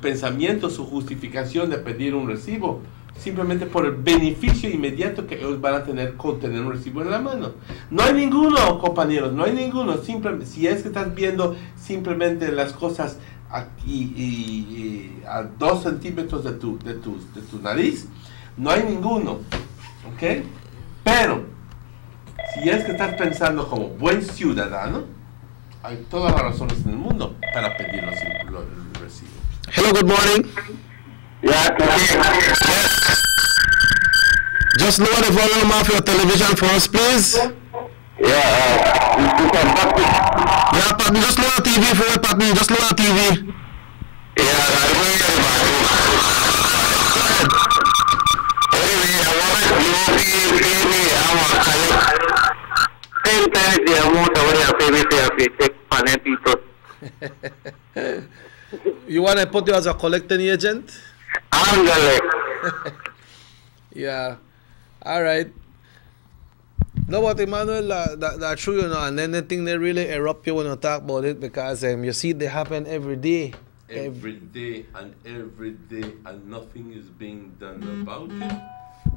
pensamiento, su justificación de pedir un recibo, simplemente por el beneficio inmediato que ellos van a tener con tener un recibo en la mano. No hay ninguno, compañeros, no hay ninguno. Si es que estás viendo simplemente las cosas aquí a 2 centímetros de tu nariz, no hay ninguno, ¿ok? Pero, si es que estás pensando como buen ciudadano, hay todas las razones en el mundo para pedir los recibos. Hello, good morning. Yeah, yes. Just lower the volume of your television for us, please. Yeah, Papi, just lower the TV for you, Papi. Just lower the TV. You want to put you as a collecting agent? Yeah. All right. No, but Emmanuel, that's true, you know, and then the thing they really erupt you when you talk about it, because you see they happen every day. Every day, and nothing is being done about it.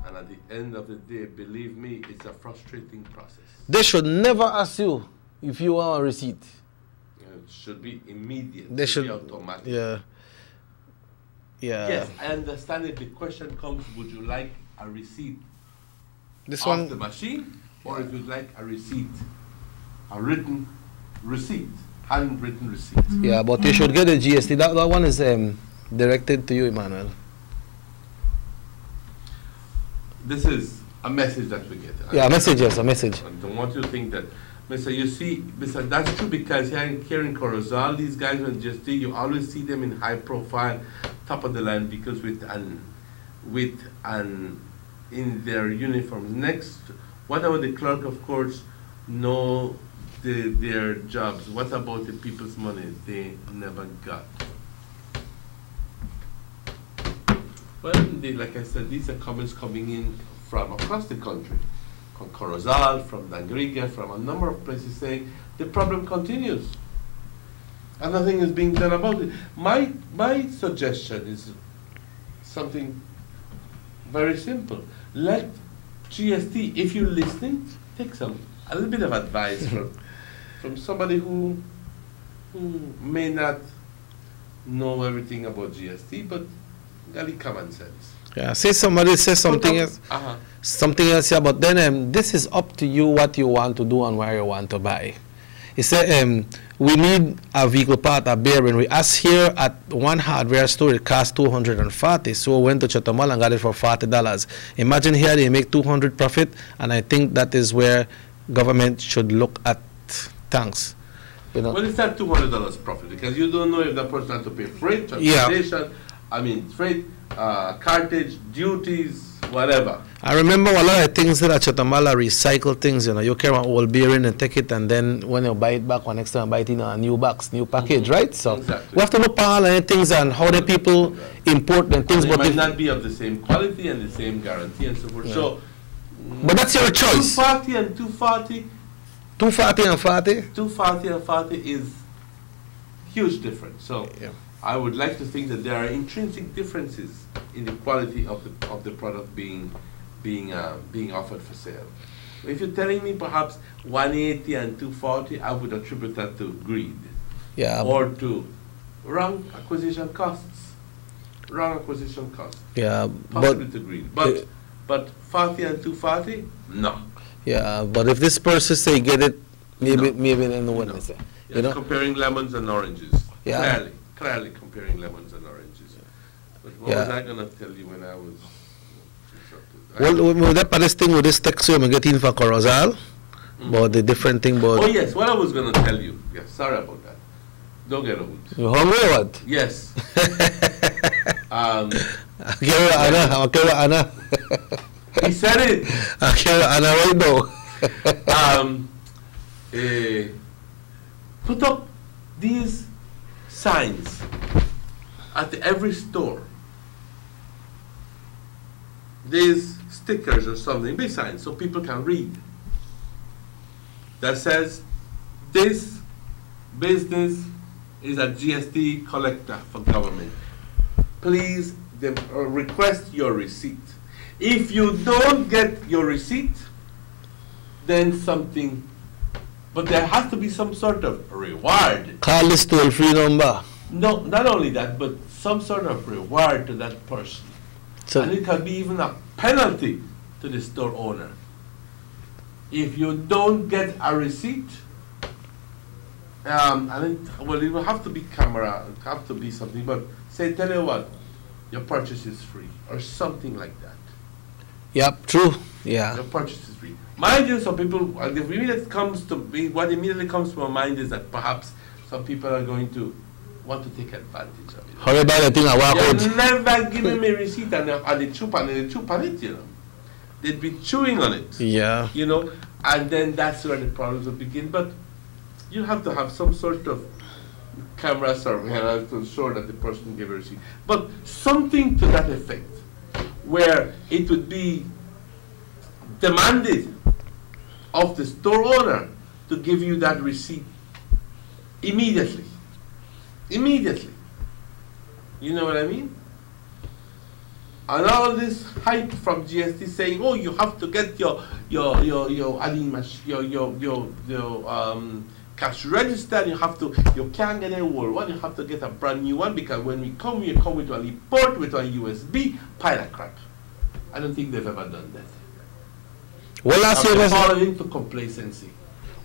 And at the end of the day, believe me, it's a frustrating process. They should never ask you if you want a receipt. It should be immediate. They should be automatic. Yeah. Yes, I understand if the question comes, would you like a receipt off the machine, or if you'd like a receipt, a written receipt, handwritten receipt? Yeah, but you should get a GST. That one is directed to you, Emmanuel. This is a message that we get. Yeah, a message, yes, a message. I don't want you to think that, Mr. You see, Mr. That's true, because here in Corozal, these guys when just do, you always see them in high profile, top of the line, because in their uniform. Next, what about the clerk of courts know their jobs? What about the people's money they never got? Well, indeed, like I said, these are comments coming in from across the country, from Corozal, from Dangriga, from a number of places saying the problem continues and nothing is being done about it. My suggestion is something very simple. Let GST, if you're listening, take a little bit of advice from somebody who may not know everything about GST, but got common sense. Yeah, say somebody says something else, yeah, but then this is up to you what you want to do and where you want to buy. He said, we need a vehicle part, a bearing. We asked here at one hardware store, it cost $240, so we went to Chatamal and got it for $40. Imagine here they make $200 profit, and I think that is where government should look at tanks. You know? Well, it's not $200 profit, because you don't know if that person has to pay freight, transportation, freight, cartage, duties, whatever. I remember a lot of things that at Chatamala recycle things, you know. You carry an old bearing and take it, and then when you buy it back, or next time you buy it in a new box, new package, right? So we have to look at all the things and how the people import the things. They but might not be of the same quality and the same guarantee and so forth. Yeah. So, but that's your choice. 240 and 240. 240 and 40? 240 and 40 is huge difference. So I would like to think that there are intrinsic differences in the quality of the product being offered for sale. If you're telling me perhaps 180 and 240, I would attribute that to greed. Yeah. Or to wrong acquisition costs. Wrong acquisition costs. Yeah. Possibly to greed. But 40 and 240, no. Yeah, but if this person say get it, maybe they know what they say. Yes, You know? comparing lemons and oranges. Yeah. Clearly comparing lemons and oranges. But what was I going to tell you when I was... Well, with that this thing with this text I'm getting for Corozal, about the different thing about... Oh yes, what I was going to tell you. Yes, sorry about that. Don't get old. You hungry or what? Yes. Anna. He said it. Anna right now. Put up these signs at every store. These stickers or something, big signs, so people can read. That says, this business is a GST collector for government. Please request your receipt. If you don't get your receipt, then something, but there has to be some sort of reward. Call this toll-free number. No, not only that, but some sort of reward to that person. So, and it can be even a penalty to the store owner. If you don't get a receipt, well, it will have to be camera, it will have to be something, but say, tell you what, your purchase is free, or something like that. Yep, true. Yeah. Your purchase is free. Mind you, some people, what immediately comes to my mind is that perhaps some people are going to want to take advantage of it. How about the thing I walk out? You're never giving me a receipt and they chew on it, you know. They'd be chewing on it. Yeah. You know, and then that's where the problems will begin. But you have to have some sort of camera surveillance to ensure that the person gave a receipt. But something to that effect, where it would be demanded of the store owner to give you that receipt immediately. Immediately. You know what I mean? And all this hype from GST saying, oh, you have to get your cash registered, you can't get a old one, you have to get a brand new one, because when you come with a port, with a USB, pile of crap. I don't think they've ever done that. Well, last year was fallen into complacency.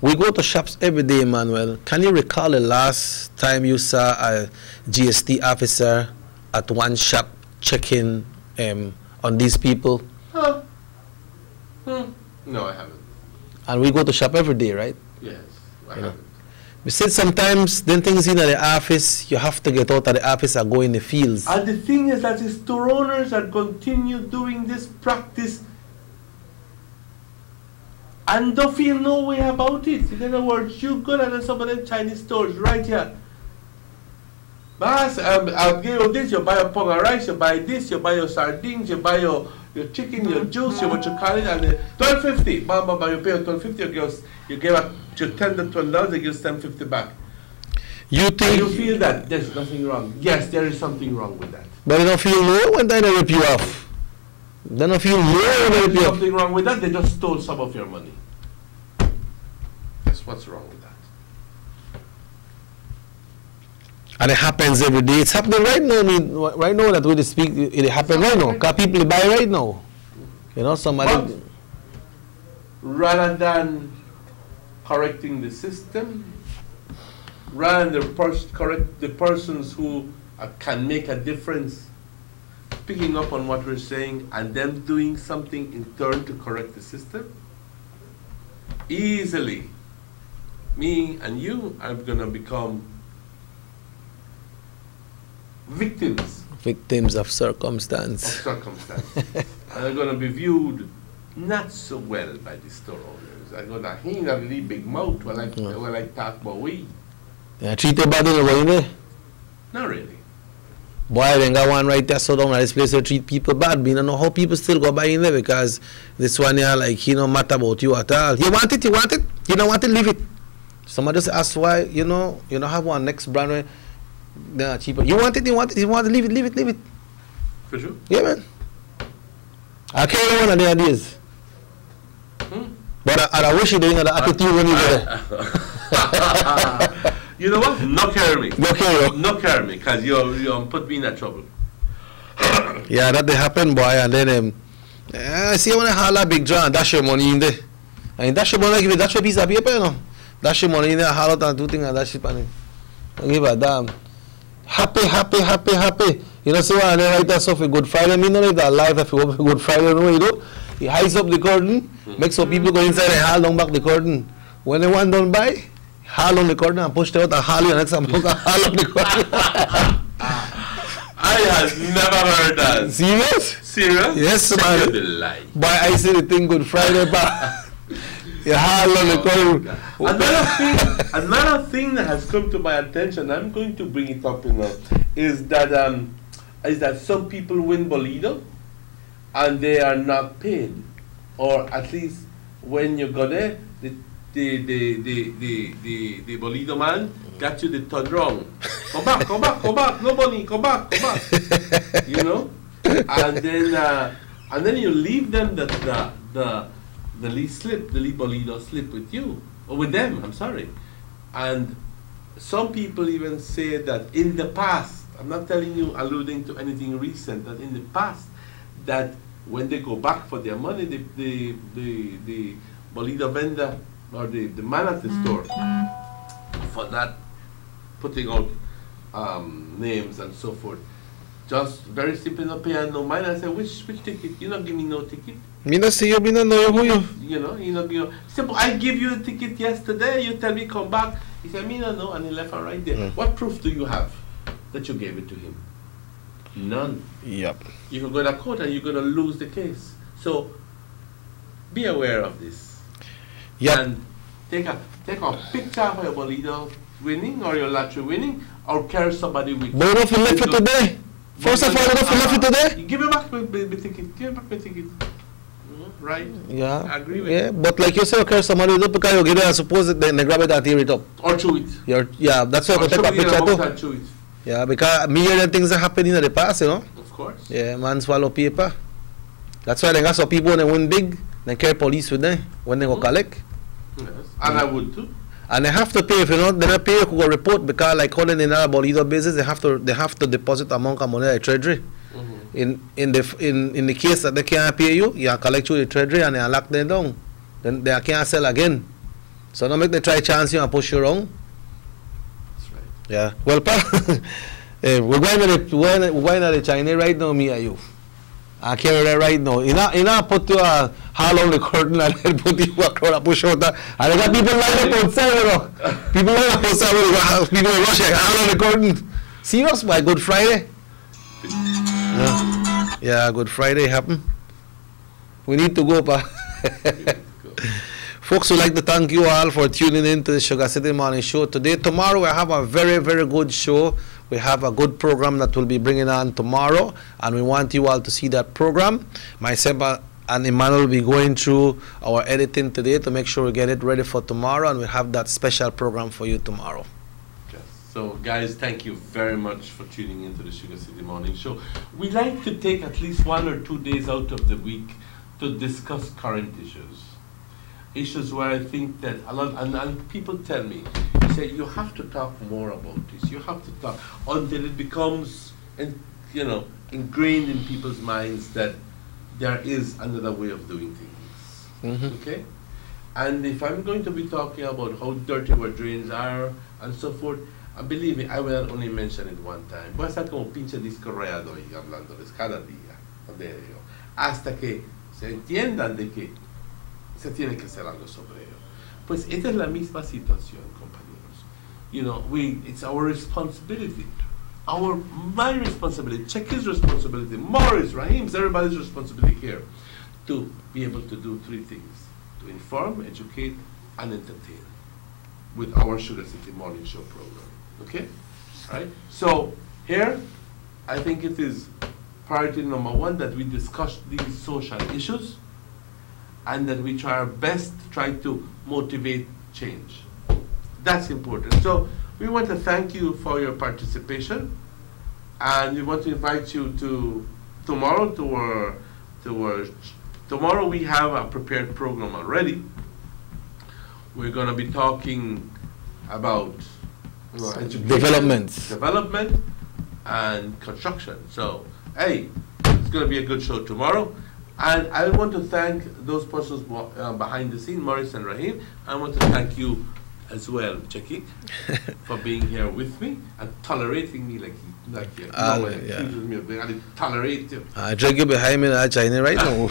We go to shops every day, Emmanuel. Can you recall the last time you saw a GST officer at one shop checking on these people? Huh? No, I haven't. And we go to shop every day, right? Yes, I haven't. We said sometimes then things in the office, you have to get out of the office or go in the fields. And the thing is that the store owners are continue doing this practice and don't feel no way about it. In other words, you go to some of them Chinese stores right here. Boss, I'll give you this, you buy a pong of rice, you buy this, you buy your sardines, you buy your chicken, your juice, what you call it, and $12.50. Bam, you pay $12.50, you give up to $10 to $12, they give $10.50 back. You think and you feel that there's nothing wrong? Yes, there is something wrong with that. But they don't feel no when they rip you off. They don't feel no when they rip you off. There's something wrong with that, they just stole some of your money. That's what's wrong with that. And it happens every day. It's happening right now. Right now that we speak, it happens right now. Because people buy right now. You know, somebody. But rather than correcting the system, rather than correct the persons who can make a difference, picking up on what we're saying and them doing something in turn to correct the system, easily, me and you are going to become victims of circumstance. and are going to be viewed not so well by the store owners. I'm going to hang a really big mouth while I talk about weed. Yeah, treat you bad in the way there? Not really. Boy, then got one right there so down at this place to treat people bad. I don't know how people still go by in there because this one here, like, he don't matter about you at all. You want it, you want it. You don't want it, leave it. Somebody just asked why, you know have one next brand where they're cheaper. You want it, you want it, you want it, leave it, leave it, leave it. For sure? Yeah, man. I carry one of the ideas. But I wish you didn't have the attitude when you go there. You know what? No carry me. No carry. No carry me, because you put me in that trouble. Yeah, that they happen, boy, and then I see when I holler big draw and dash your money in there. And dash your money, give it dash your piece of paper, you know. Dash your money in there, holler and do things and dash it on it. Don't give a damn. Happy, happy, happy, happy. You know, see when I write that stuff for Good Friday, me know that life if you go for Good Friday, you know what you do? He hides up the curtain, makes some people go inside and haul down back the curtain. When they want done by, haul on the curtain and push it out and haul you and next time haul up the curtain. I have never heard that. Serious? Serious? Yes, man. But I see the thing Good Friday, but you haul on the curtain. Another thing that has come to my attention, I'm going to bring it up, is that some people win Bolido and they are not paid, or at least when you go there, the Bolido man got you the turn wrong. Come back, come back, come back, no money, come back, come back. You know, and then you leave them the lead slip, the lead Bolido slip with you or with them. I'm sorry, and some people even say that in the past. I'm not telling you, alluding to anything recent, that in the past, that when they go back for their money, the Bolido vendor or the man at the store, for not putting out names and so forth, just very simply not pay no mind. I say, which ticket? You don't give me no ticket. Me not see you, me not know who you. You know. Simple. I give you the ticket yesterday. You tell me come back. He said, me no, and he left her right there. What proof do you have that you gave it to him? None. Yep. You can go to court and you're going to lose the case. So be aware of this. Yep. And take a picture of your Bolido winning or your lottery winning, or carry somebody with you. But if you left it today, first of all, if you left it today, give me back the ticket. Give me back the ticket. Right? Yeah. I agree with you. But like you say, you carry somebody with it because you get it and suppose they grab it and tear it up. Or chew it. Yeah, that's why I take a picture too. Yeah, because me hear them things that happened in the past, you know. Of course. Yeah, man swallow paper. That's why they got some people when they win big, they carry police with them when they go collect. Yes, and I would too. And they have to pay. If you know, they don't pay, you could go report because like calling in our Bolido business, they have to deposit amount of money at treasury. In the case that they can't pay you, you collect you the treasury and they lock them down. Then they can't sell again. So don't make them try chance you and push you wrong. That's right. Yeah. Well, pa, we're going to the Chinese right now, me and you. I carry that right now. You know, put you a haul on the curtain and then put you a crowd and push out that. And I got people lined up outside, you know. People lined up outside, people rushing, haul on the curtain. Serious, by Good Friday? Yeah, Good Friday happen. We need to go, pa. Folks, we'd like to thank you all for tuning in to the Sugar City Morning Show today. Tomorrow we have a very, very good show. We have a good program that we'll be bringing on tomorrow, and we want you all to see that program. Myself and Emmanuel will be going through our editing today to make sure we get it ready for tomorrow, and we'll have that special program for you tomorrow. So, guys, thank you very much for tuning into the Sugar City Morning Show. We like to take at least 1 or 2 days out of the week to discuss current issues. Issues where I think that a lot, and people tell me, they say, you have to talk more about this. You have to talk until it becomes, ingrained in people's minds that there is another way of doing things. Okay? And if I'm going to be talking about how dirty our drains are and so forth, believe me, I will only mention it one time. Voy a estar como pinche disco rayado y hablándoles cada día. Hasta que se entiendan de que se tiene que hacer algo sobre ello. Pues esta es la misma situación, compañeros. It's our responsibility my responsibility, Cheki's responsibility, Morris, Rahim's, everybody's responsibility here to be able to do three things: to inform, educate, and entertain with our Sugar City Morning Show program. Okay? Right? So here, I think it is priority number one that we discuss these social issues and that we try our best to try to motivate change. That's important. So we want to thank you for your participation, and we want to invite you to tomorrow tomorrow we have a prepared program already. We're going to be talking about development and construction. So, hey, it's going to be a good show tomorrow. And I want to thank those persons behind the scene, Morris and Rahim. I want to thank you as well, Cheki, for being here with me and tolerating me like you. Tolerate you. I drag you behind me and China right now.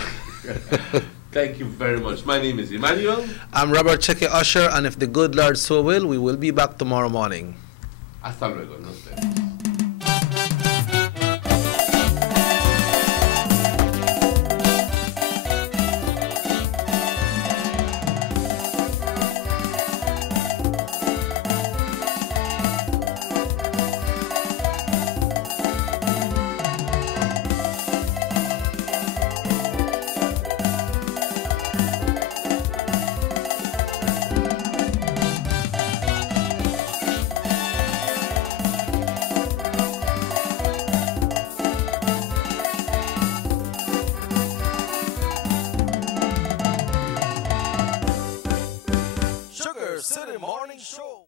Thank you very much. My name is Emmanuel. I'm Robert Cheki Usher, and if the good Lord so will, we will be back tomorrow morning. Hasta luego. Nos vemos. Sugar City Morning Show.